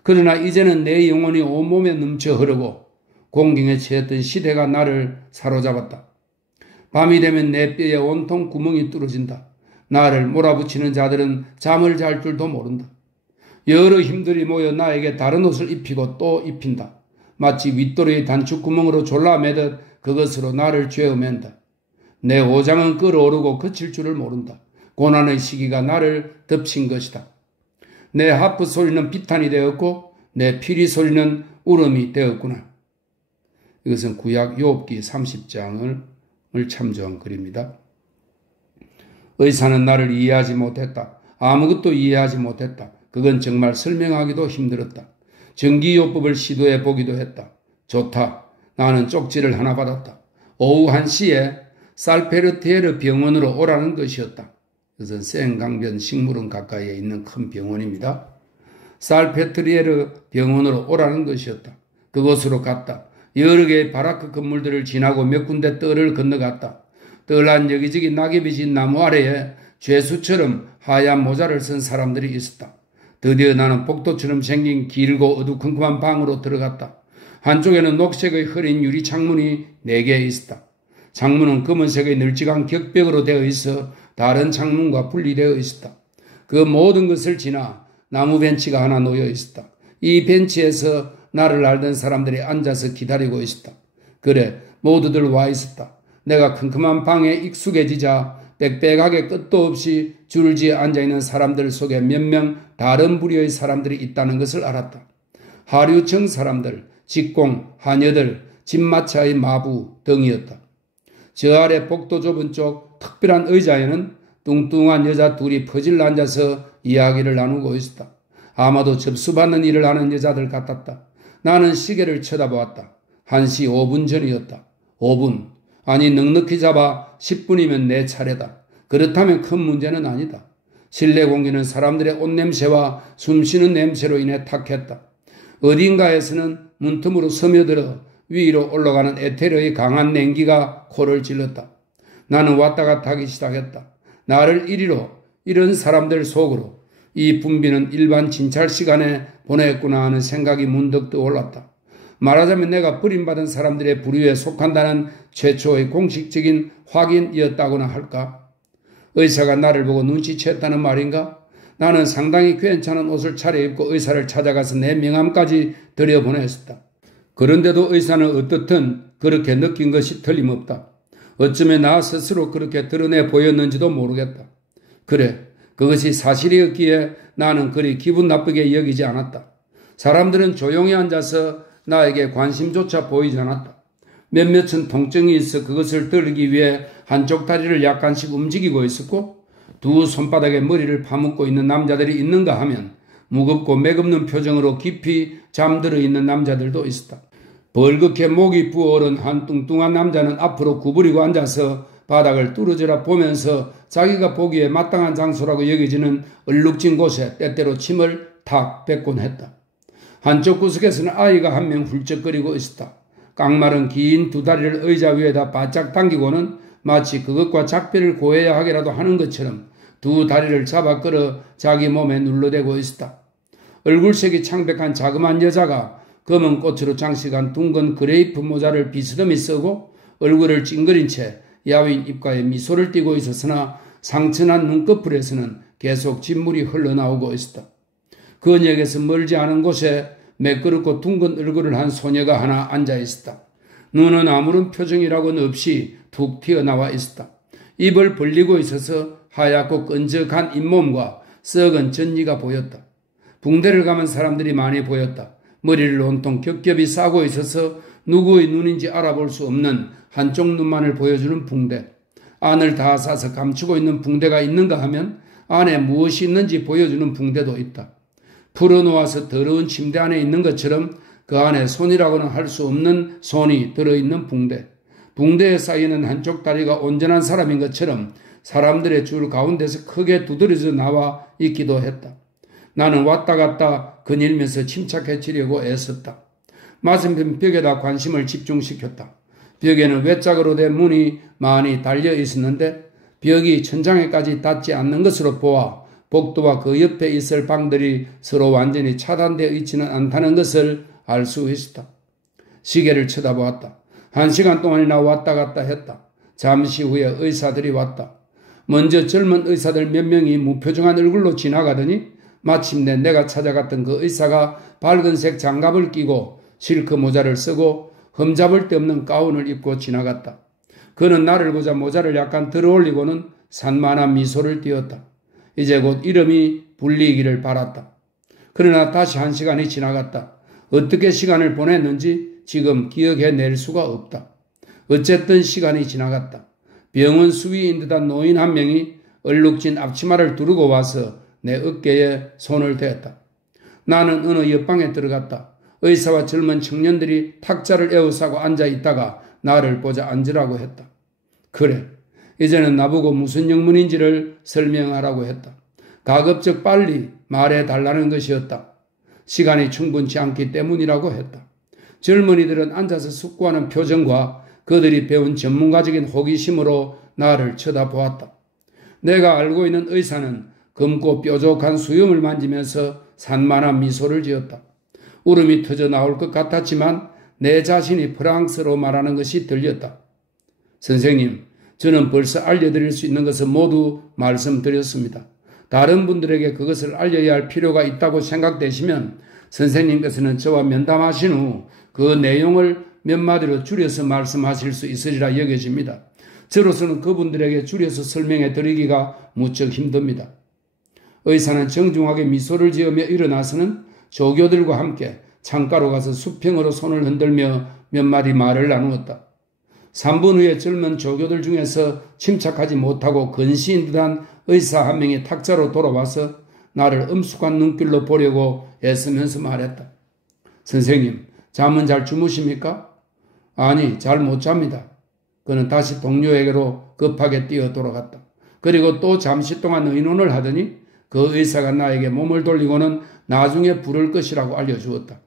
그러나 이제는 내 영혼이 온몸에 넘쳐 흐르고 공경에 처했던 시대가 나를 사로잡았다. 밤이 되면 내 뼈에 온통 구멍이 뚫어진다. 나를 몰아붙이는 자들은 잠을 잘 줄도 모른다. 여러 힘들이 모여 나에게 다른 옷을 입히고 또 입힌다. 마치 윗도리의 단축구멍으로 졸라매듯 그것으로 나를 죄어맨다. 내 오장은 끓어오르고 그칠 줄을 모른다. 고난의 시기가 나를 덮친 것이다. 내 하프 소리는 비탄이 되었고 내 피리 소리는 울음이 되었구나. 이것은 구약 욥기 30장을 참조한 글입니다. 의사는 나를 이해하지 못했다. 아무것도 이해하지 못했다. 그건 정말 설명하기도 힘들었다. 정기요법을 시도해 보기도 했다. 좋다. 나는 쪽지를 하나 받았다. 오후 1시에 살페르티에르 병원으로 오라는 것이었다. 이것은 생강변 식물원 가까이에 있는 큰 병원입니다. 살페트리에르 병원으로 오라는 것이었다. 그곳으로 갔다. 여러 개의 바라크 건물들을 지나고 몇 군데 뜰을 건너갔다. 뜰한 여기저기 낙엽이 진 나무 아래에 죄수처럼 하얀 모자를 쓴 사람들이 있었다. 드디어 나는 복도처럼 생긴 길고 어두컴컴한 방으로 들어갔다. 한쪽에는 녹색의 흐린 유리 창문이 4개 있었다. 창문은 검은색의 널찍한 격벽으로 되어 있어 다른 창문과 분리되어 있었다. 그 모든 것을 지나 나무 벤치가 하나 놓여 있었다. 이 벤치에서 나를 알던 사람들이 앉아서 기다리고 있었다. 그래, 모두들 와 있었다. 내가 컴컴한 방에 익숙해지자 빽빽하게 끝도 없이 줄지어 앉아있는 사람들 속에 몇 명 다른 부류의 사람들이 있다는 것을 알았다. 하류청 사람들, 직공, 하녀들, 집마차의 마부 등이었다. 저 아래 복도 좁은 쪽 특별한 의자에는 뚱뚱한 여자 둘이 퍼질러 앉아서 이야기를 나누고 있었다. 아마도 접수받는 일을 하는 여자들 같았다. 나는 시계를 쳐다보았다. 1시 5분 전이었다. 5분. 아니 넉넉히 잡아 10분이면 내 차례다. 그렇다면 큰 문제는 아니다. 실내 공기는 사람들의 옷냄새와 숨쉬는 냄새로 인해 탁했다. 어딘가에서는 문틈으로 스며들어 위로 올라가는 에테르의 강한 냉기가 코를 찔렀다. 나는 왔다 갔다 하기 시작했다. 나를 이리로 이런 사람들 속으로 이 분비는 일반 진찰 시간에 보냈구나 하는 생각이 문득 떠올랐다. 말하자면 내가 버림받은 사람들의 부류에 속한다는 최초의 공식적인 확인이었다고나 할까? 의사가 나를 보고 눈치챘다는 말인가? 나는 상당히 괜찮은 옷을 차려입고 의사를 찾아가서 내 명함까지 들여보냈었다. 그런데도 의사는 어떻든 그렇게 느낀 것이 틀림없다. 어쩌면 나 스스로 그렇게 드러내 보였는지도 모르겠다. 그래, 그것이 사실이었기에 나는 그리 기분 나쁘게 여기지 않았다. 사람들은 조용히 앉아서 나에게 관심조차 보이지 않았다. 몇몇은 통증이 있어 그것을 들기 위해 한쪽 다리를 약간씩 움직이고 있었고 두 손바닥에 머리를 파묻고 있는 남자들이 있는가 하면 무겁고 맥없는 표정으로 깊이 잠들어 있는 남자들도 있었다. 벌겋게 목이 부어오른 한 뚱뚱한 남자는 앞으로 구부리고 앉아서 바닥을 뚫어져라 보면서 자기가 보기에 마땅한 장소라고 여겨지는 얼룩진 곳에 때때로 침을 탁 뱉곤 했다. 한쪽 구석에서는 아이가 한 명 훌쩍거리고 있었다. 깡마른 긴 두 다리를 의자 위에다 바짝 당기고는 마치 그것과 작별을 고해야 하게라도 하는 것처럼 두 다리를 잡아 끌어 자기 몸에 눌러대고 있었다. 얼굴색이 창백한 자그마한 여자가 검은 꽃으로 장식한 둥근 그레이프 모자를 비스듬히 쓰고 얼굴을 찡그린 채 야윈 입가에 미소를 띠고 있었으나 상처난 눈꺼풀에서는 계속 진물이 흘러나오고 있었다. 그녀에게서 멀지 않은 곳에 매끄럽고 둥근 얼굴을 한 소녀가 하나 앉아 있었다. 눈은 아무런 표정이라고는 없이 툭 튀어나와 있었다. 입을 벌리고 있어서 하얗고 끈적한 잇몸과 썩은 전니가 보였다. 붕대를 감은 사람들이 많이 보였다. 머리를 온통 겹겹이 싸고 있어서 누구의 눈인지 알아볼 수 없는 한쪽 눈만을 보여주는 붕대. 안을 다 싸서 감추고 있는 붕대가 있는가 하면 안에 무엇이 있는지 보여주는 붕대도 있다. 풀어놓아서 더러운 침대 안에 있는 것처럼 그 안에 손이라고는 할 수 없는 손이 들어있는 붕대. 붕대에 쌓이는 한쪽 다리가 온전한 사람인 것처럼 사람들의 줄 가운데서 크게 두드려져 나와 있기도 했다. 나는 왔다 갔다 거닐면서 침착해지려고 애썼다. 맞은편 벽에다 관심을 집중시켰다. 벽에는 외짝으로 된 문이 많이 달려 있었는데 벽이 천장에까지 닿지 않는 것으로 보아 복도와 그 옆에 있을 방들이 서로 완전히 차단되어 있지는 않다는 것을 알 수 있었다. 시계를 쳐다보았다. 1시간 동안이나 왔다 갔다 했다. 잠시 후에 의사들이 왔다. 먼저 젊은 의사들 몇 명이 무표정한 얼굴로 지나가더니 마침내 내가 찾아갔던 그 의사가 밝은색 장갑을 끼고 실크 모자를 쓰고 흠잡을 데 없는 가운을 입고 지나갔다. 그는 나를 보자 모자를 약간 들어올리고는 산만한 미소를 띄었다. 이제 곧 이름이 불리기를 바랐다. 그러나 다시 1시간이 지나갔다. 어떻게 시간을 보냈는지 지금 기억해낼 수가 없다. 어쨌든 시간이 지나갔다. 병원 수위인 듯한 노인 한 명이 얼룩진 앞치마를 두르고 와서 내 어깨에 손을 대었다. 나는 어느 옆방에 들어갔다. 의사와 젊은 청년들이 탁자를 에워싸고 앉아 있다가 나를 보자 앉으라고 했다. 그래, 이제는 나보고 무슨 영문인지를 설명하라고 했다. 가급적 빨리 말해달라는 것이었다. 시간이 충분치 않기 때문이라고 했다. 젊은이들은 앉아서 숙고하는 표정과 그들이 배운 전문가적인 호기심으로 나를 쳐다보았다. 내가 알고 있는 의사는 검고 뾰족한 수염을 만지면서 산만한 미소를 지었다. 울음이 터져 나올 것 같았지만 내 자신이 프랑스로 말하는 것이 들렸다. 선생님, 저는 벌써 알려드릴 수 있는 것은 모두 말씀드렸습니다. 다른 분들에게 그것을 알려야 할 필요가 있다고 생각되시면 선생님께서는 저와 면담하신 후 그 내용을 몇 마디로 줄여서 말씀하실 수 있으리라 여겨집니다. 저로서는 그분들에게 줄여서 설명해 드리기가 무척 힘듭니다. 의사는 정중하게 미소를 지으며 일어나서는 조교들과 함께 창가로 가서 수평으로 손을 흔들며 몇 마디 말을 나누었다. 3분 후에 젊은 조교들 중에서 침착하지 못하고 근시인 듯한 의사 한 명이 탁자로 돌아와서 나를 엄숙한 눈길로 보려고 애쓰면서 말했다. 선생님, 잠은 잘 주무십니까? 아니, 잘 못 잡니다. 그는 다시 동료에게로 급하게 뛰어 돌아갔다. 그리고 또 잠시 동안 의논을 하더니 그 의사가 나에게 몸을 돌리고는 나중에 부를 것이라고 알려주었다.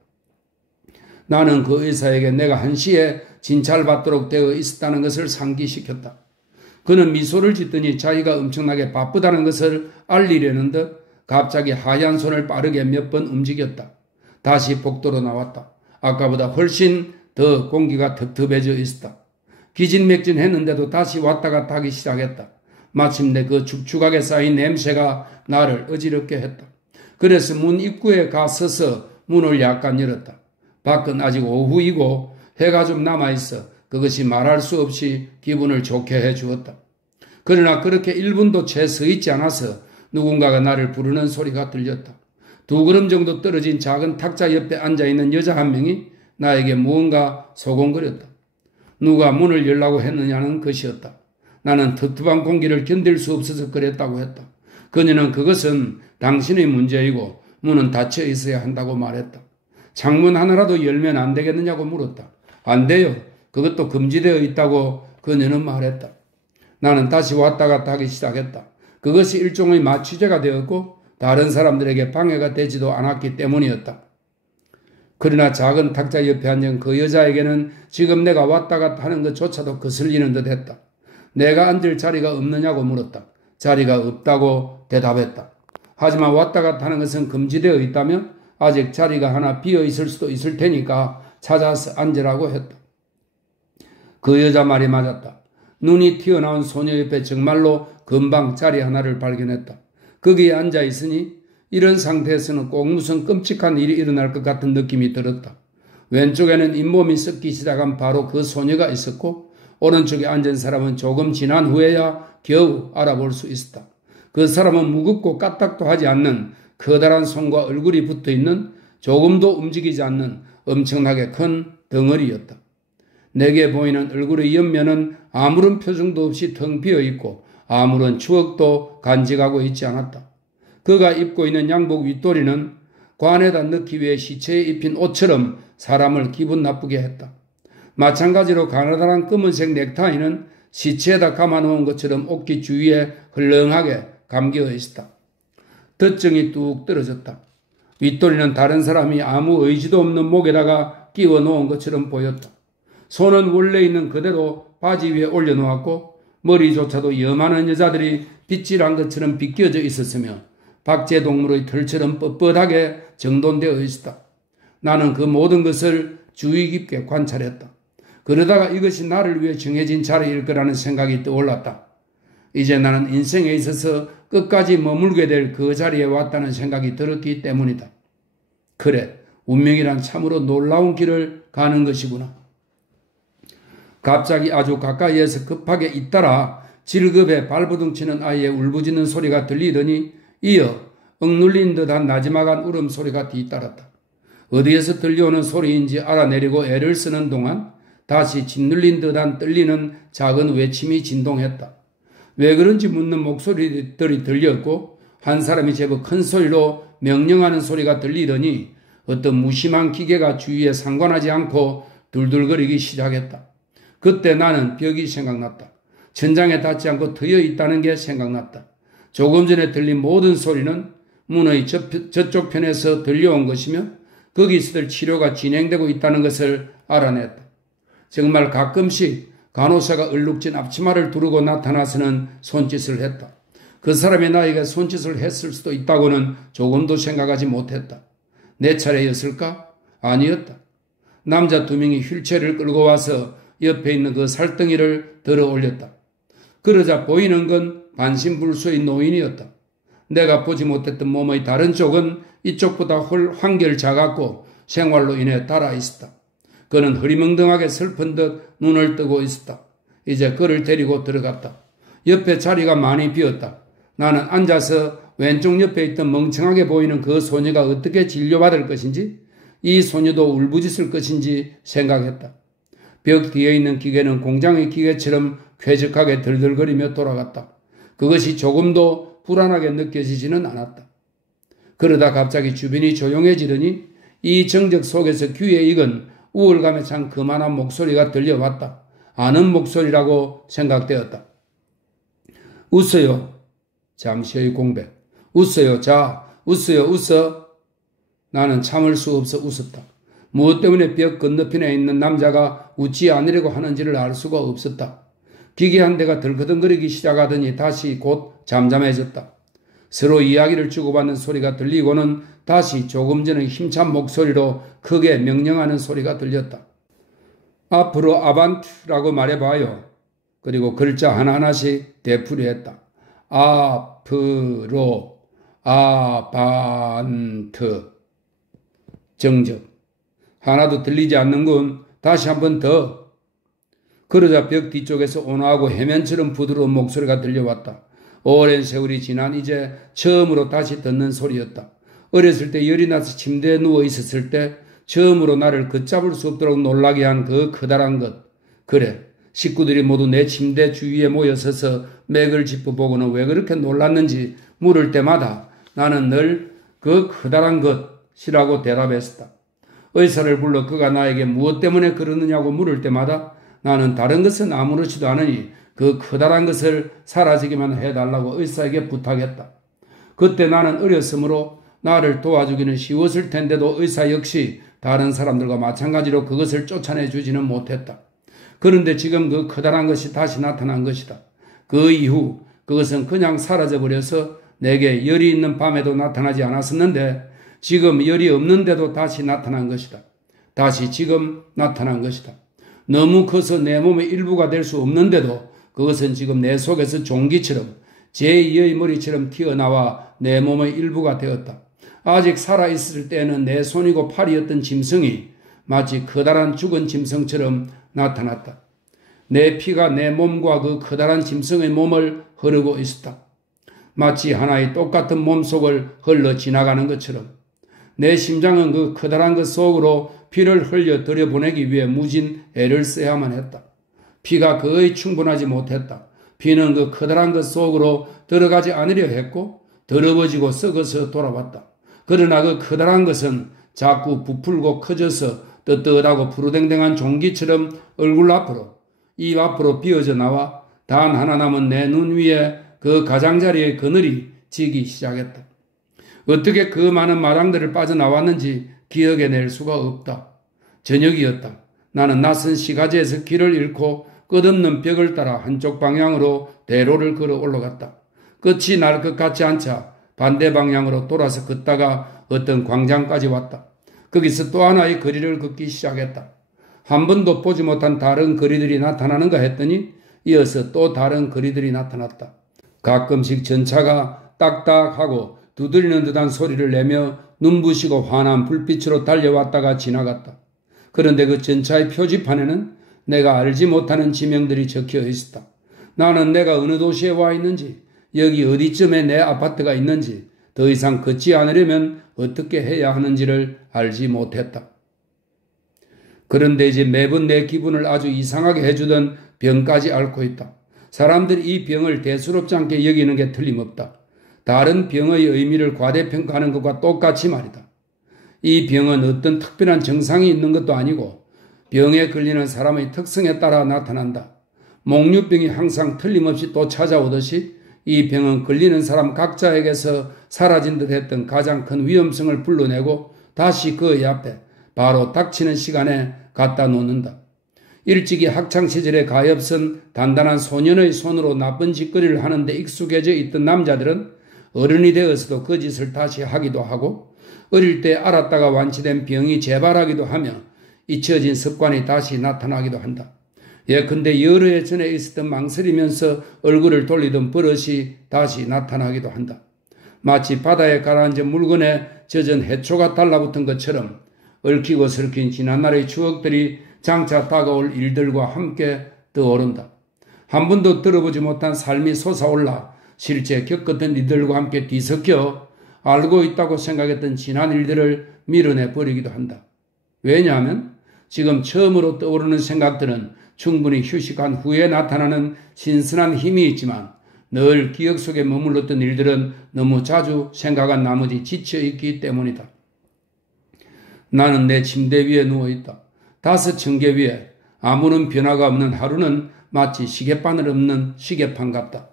나는 그 의사에게 내가 1시에 진찰받도록 되어 있었다는 것을 상기시켰다. 그는 미소를 짓더니 자기가 엄청나게 바쁘다는 것을 알리려는 듯 갑자기 하얀 손을 빠르게 몇 번 움직였다. 다시 복도로 나왔다. 아까보다 훨씬 더 공기가 텁텁해져 있었다. 기진맥진했는데도 다시 왔다 갔다 하기 시작했다. 마침내 그 축축하게 쌓인 냄새가 나를 어지럽게 했다. 그래서 문 입구에 가 서서 문을 약간 열었다. 밖은 아직 오후이고 해가 좀 남아있어 그것이 말할 수 없이 기분을 좋게 해주었다. 그러나 그렇게 1분도 채 서 있지 않아서 누군가가 나를 부르는 소리가 들렸다. 2걸음 정도 떨어진 작은 탁자 옆에 앉아있는 여자 한 명이 나에게 무언가 소곤거렸다. 누가 문을 열라고 했느냐는 것이었다. 나는 텁텁한 공기를 견딜 수 없어서 그랬다고 했다. 그녀는 그것은 당신의 문제이고 문은 닫혀 있어야 한다고 말했다. 창문 하나라도 열면 안 되겠느냐고 물었다. 안 돼요. 그것도 금지되어 있다고 그녀는 말했다. 나는 다시 왔다 갔다 하기 시작했다. 그것이 일종의 마취제가 되었고 다른 사람들에게 방해가 되지도 않았기 때문이었다. 그러나 작은 탁자 옆에 앉은 그 여자에게는 지금 내가 왔다 갔다 하는 것조차도 거슬리는 듯 했다. 내가 앉을 자리가 없느냐고 물었다. 자리가 없다고 대답했다. 하지만 왔다 갔다 하는 것은 금지되어 있다면 아직 자리가 하나 비어 있을 수도 있을 테니까 찾아서 앉으라고 했다. 그 여자 말이 맞았다. 눈이 튀어나온 소녀 옆에 정말로 금방 자리 하나를 발견했다. 거기에 앉아 있으니 이런 상태에서는 꼭 무슨 끔찍한 일이 일어날 것 같은 느낌이 들었다. 왼쪽에는 잇몸이 썩기 시작한 바로 그 소녀가 있었고 오른쪽에 앉은 사람은 조금 지난 후에야 겨우 알아볼 수 있었다. 그 사람은 무겁고 까딱도 하지 않는 커다란 손과 얼굴이 붙어있는 조금도 움직이지 않는 엄청나게 큰 덩어리였다. 내게 보이는 얼굴의 옆면은 아무런 표정도 없이 텅 비어 있고 아무런 추억도 간직하고 있지 않았다. 그가 입고 있는 양복 윗도리는 관에다 넣기 위해 시체에 입힌 옷처럼 사람을 기분 나쁘게 했다. 마찬가지로 가느다란 검은색 넥타이는 시체에다 감아놓은 것처럼 옷깃 주위에 헐렁하게 감겨 있었다. 덧정이 뚝 떨어졌다. 윗도리는 다른 사람이 아무 의지도 없는 목에다가 끼워 놓은 것처럼 보였다. 손은 원래 있는 그대로 바지 위에 올려놓았고 머리조차도 여많은 여자들이 빗질한 것처럼 빗겨져 있었으며 박제동물의 털처럼 뻣뻣하게 정돈되어 있었다. 나는 그 모든 것을 주의 깊게 관찰했다. 그러다가 이것이 나를 위해 정해진 자리일 거라는 생각이 떠올랐다. 이제 나는 인생에 있어서 끝까지 머물게 될 그 자리에 왔다는 생각이 들었기 때문이다. 그래, 운명이란 참으로 놀라운 길을 가는 것이구나. 갑자기 아주 가까이에서 급하게 잇따라 질급에 발버둥치는 아이의 울부짖는 소리가 들리더니 이어 억눌린 듯한 나지막한 울음소리가 뒤따랐다. 어디에서 들려오는 소리인지 알아내려고 애를 쓰는 동안 다시 짓눌린 듯한 떨리는 작은 외침이 진동했다. 왜 그런지 묻는 목소리들이 들렸고 한 사람이 제법 큰 소리로 명령하는 소리가 들리더니 어떤 무심한 기계가 주위에 상관하지 않고 둘둘거리기 시작했다. 그때 나는 벽이 생각났다. 천장에 닿지 않고 트여 있다는 게 생각났다. 조금 전에 들린 모든 소리는 문의 저쪽 편에서 들려온 것이며 거기서들 치료가 진행되고 있다는 것을 알아냈다. 정말 가끔씩 간호사가 얼룩진 앞치마를 두르고 나타나서는 손짓을 했다. 그 사람이 나에게 손짓을 했을 수도 있다고는 조금도 생각하지 못했다. 내 차례였을까? 아니었다. 남자 2명이 휠체어를 끌고 와서 옆에 있는 그 살덩이를 들어 올렸다. 그러자 보이는 건 반신불수의 노인이었다. 내가 보지 못했던 몸의 다른 쪽은 이쪽보다 한결 작았고 생활로 인해 닳아 있었다. 그는 흐리멍덩하게 슬픈 듯 눈을 뜨고 있었다. 이제 그를 데리고 들어갔다. 옆에 자리가 많이 비었다. 나는 앉아서 왼쪽 옆에 있던 멍청하게 보이는 그 소녀가 어떻게 진료받을 것인지, 이 소녀도 울부짖을 것인지 생각했다. 벽 뒤에 있는 기계는 공장의 기계처럼 쾌적하게 들들거리며 돌아갔다. 그것이 조금도 불안하게 느껴지지는 않았다. 그러다 갑자기 주변이 조용해지더니 이 정적 속에서 귀에 익은 우울감에 찬 그만한 목소리가 들려왔다. 아는 목소리라고 생각되었다. 웃어요. 잠시의 공백. 웃어요. 자, 웃어요. 웃어. 나는 참을 수 없어 웃었다. 무엇 때문에 벽 건너편에 있는 남자가 웃지 않으려고 하는지를 알 수가 없었다. 기계 한 대가 덜커덩거리기 시작하더니 다시 곧 잠잠해졌다. 서로 이야기를 주고받는 소리가 들리고는 다시 조금 전의 힘찬 목소리로 크게 명령하는 소리가 들렸다. 앞으로 아반트라고 말해봐요. 그리고 글자 하나하나씩 되풀이했다. 앞으로 아반트. 정적. 하나도 들리지 않는군. 다시 한 번 더. 그러자 벽 뒤쪽에서 온화하고 해면처럼 부드러운 목소리가 들려왔다. 오랜 세월이 지난 이제 처음으로 다시 듣는 소리였다. 어렸을 때 열이 나서 침대에 누워 있었을 때 처음으로 나를 걷잡을 수 없도록 놀라게 한 그 커다란 것. 그래, 식구들이 모두 내 침대 주위에 모여서서 맥을 짚어보고는 왜 그렇게 놀랐는지 물을 때마다 나는 늘 그 커다란 것이라고 대답했었다. 의사를 불러 그가 나에게 무엇 때문에 그러느냐고 물을 때마다 나는 다른 것은 아무렇지도 않으니 그 커다란 것을 사라지기만 해달라고 의사에게 부탁했다. 그때 나는 어렸으므로 나를 도와주기는 쉬웠을 텐데도 의사 역시 다른 사람들과 마찬가지로 그것을 쫓아내 주지는 못했다. 그런데 지금 그 커다란 것이 다시 나타난 것이다. 그 이후 그것은 그냥 사라져버려서 내게 열이 있는 밤에도 나타나지 않았었는데 지금 열이 없는데도 다시 나타난 것이다. 다시 지금 나타난 것이다. 너무 커서 내 몸의 일부가 될 수 없는데도 그것은 지금 내 속에서 종기처럼 제2의 머리처럼 튀어나와 내 몸의 일부가 되었다. 아직 살아있을 때는 내 손이고 팔이었던 짐승이 마치 커다란 죽은 짐승처럼 나타났다. 내 피가 내 몸과 그 커다란 짐승의 몸을 흐르고 있었다. 마치 하나의 똑같은 몸속을 흘러 지나가는 것처럼 내 심장은 그 커다란 것 속으로 피를 흘려 들여보내기 위해 무진 애를 써야만 했다. 피가 거의 충분하지 못했다. 피는 그 커다란 것 속으로 들어가지 않으려 했고 더러워지고 썩어서 돌아왔다. 그러나 그 커다란 것은 자꾸 부풀고 커져서 떳떳하고 푸르댕댕한 종기처럼 얼굴 앞으로, 입 앞으로 비어져 나와 단 하나 남은 내 눈 위에 그 가장자리의 그늘이 지기 시작했다. 어떻게 그 많은 마당들을 빠져나왔는지 기억해낼 수가 없다. 저녁이었다. 나는 낯선 시가지에서 길을 잃고 끝없는 벽을 따라 한쪽 방향으로 대로를 걸어 올라갔다. 끝이 날 것 같지 않자 반대 방향으로 돌아서 걷다가 어떤 광장까지 왔다. 거기서 또 하나의 거리를 걷기 시작했다. 한 번도 보지 못한 다른 거리들이 나타나는가 했더니 이어서 또 다른 거리들이 나타났다. 가끔씩 전차가 딱딱하고 두드리는 듯한 소리를 내며 눈부시고 환한 불빛으로 달려왔다가 지나갔다. 그런데 그 전차의 표지판에는 내가 알지 못하는 지명들이 적혀 있었다. 나는 내가 어느 도시에 와 있는지, 여기 어디쯤에 내 아파트가 있는지, 더 이상 걷지 않으려면 어떻게 해야 하는지를 알지 못했다. 그런데 이제 매번 내 기분을 아주 이상하게 해주던 병까지 앓고 있다. 사람들이 이 병을 대수롭지 않게 여기는 게 틀림없다. 다른 병의 의미를 과대평가하는 것과 똑같이 말이다. 이 병은 어떤 특별한 증상이 있는 것도 아니고 병에 걸리는 사람의 특성에 따라 나타난다. 몽유병이 항상 틀림없이 또 찾아오듯이 이 병은 걸리는 사람 각자에게서 사라진 듯 했던 가장 큰 위험성을 불러내고 다시 그의 앞에 바로 닥치는 시간에 갖다 놓는다. 일찍이 학창시절에 가엾은 단단한 소년의 손으로 나쁜 짓거리를 하는데 익숙해져 있던 남자들은 어른이 되어서도 그 짓을 다시 하기도 하고 어릴 때 알았다가 완치된 병이 재발하기도 하며 잊혀진 습관이 다시 나타나기도 한다. 예컨대 여러 해 전에 있었던 망설이면서 얼굴을 돌리던 버릇이 다시 나타나기도 한다. 마치 바다에 가라앉은 물건에 젖은 해초가 달라붙은 것처럼 얽히고 설킨 지난날의 추억들이 장차 다가올 일들과 함께 떠오른다. 한 번도 들어보지 못한 삶이 솟아올라 실제 겪었던 이들과 함께 뒤섞여 알고 있다고 생각했던 지난 일들을 밀어내 버리기도 한다. 왜냐하면 지금 처음으로 떠오르는 생각들은 충분히 휴식한 후에 나타나는 신선한 힘이 있지만 늘 기억 속에 머물렀던 일들은 너무 자주 생각한 나머지 지쳐있기 때문이다. 나는 내 침대 위에 누워있다. 5층계 위에 아무런 변화가 없는 하루는 마치 시계바늘 없는 시계판 같다.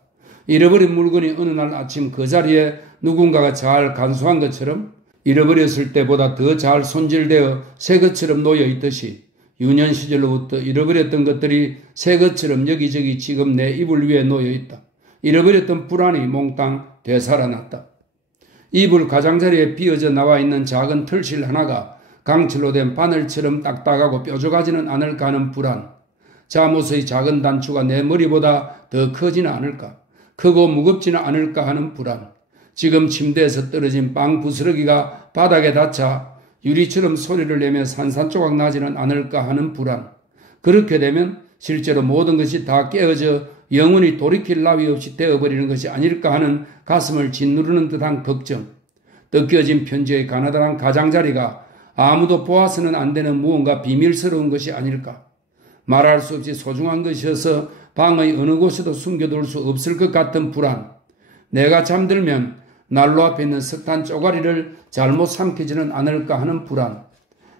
잃어버린 물건이 어느 날 아침 그 자리에 누군가가 잘 간수한 것처럼 잃어버렸을 때보다 더 잘 손질되어 새 것처럼 놓여있듯이 유년 시절로부터 잃어버렸던 것들이 새 것처럼 여기저기 지금 내 이불 위에 놓여있다. 잃어버렸던 불안이 몽땅 되살아났다. 이불 가장자리에 비어져 나와 있는 작은 털실 하나가 강철로 된 바늘처럼 딱딱하고 뾰족하지는 않을까 하는 불안. 잠옷의 작은 단추가 내 머리보다 더 크지는 않을까. 크고 무겁지는 않을까 하는 불안. 지금 침대에서 떨어진 빵 부스러기가 바닥에 닿자 유리처럼 소리를 내며 산산조각 나지는 않을까 하는 불안. 그렇게 되면 실제로 모든 것이 다 깨어져 영원히 돌이킬 나위 없이 되어버리는 것이 아닐까 하는 가슴을 짓누르는 듯한 걱정. 뜯겨진 편지의 가나다란 가장자리가 아무도 보아서는 안 되는 무언가 비밀스러운 것이 아닐까. 말할 수 없이 소중한 것이어서 방의 어느 곳에도 숨겨둘 수 없을 것 같은 불안. 내가 잠들면 난로 앞에 있는 석탄 쪼가리를 잘못 삼키지는 않을까 하는 불안.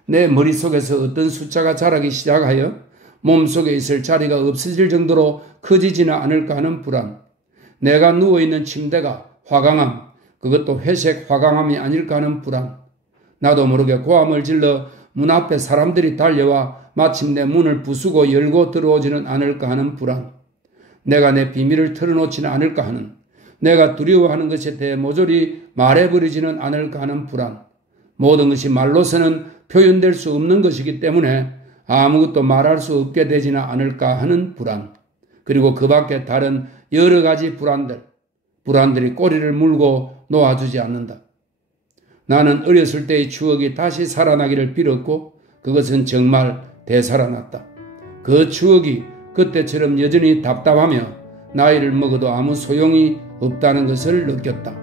내 머릿속에서 어떤 숫자가 자라기 시작하여 몸속에 있을 자리가 없어질 정도로 커지지는 않을까 하는 불안. 내가 누워있는 침대가 화강암, 그것도 회색 화강암이 아닐까 하는 불안. 나도 모르게 고함을 질러 문 앞에 사람들이 달려와 마침내 문을 부수고 열고 들어오지는 않을까 하는 불안. 내가 내 비밀을 털어놓지는 않을까 하는, 내가 두려워하는 것에 대해 모조리 말해버리지는 않을까 하는 불안. 모든 것이 말로서는 표현될 수 없는 것이기 때문에 아무것도 말할 수 없게 되지는 않을까 하는 불안. 그리고 그 밖에 다른 여러 가지 불안들이 꼬리를 물고 놓아주지 않는다. 나는 어렸을 때의 추억이 다시 살아나기를 빌었고 그것은 정말 되살아났다. 그 추억이 그때처럼 여전히 답답하며 나이를 먹어도 아무 소용이 없다는 것을 느꼈다.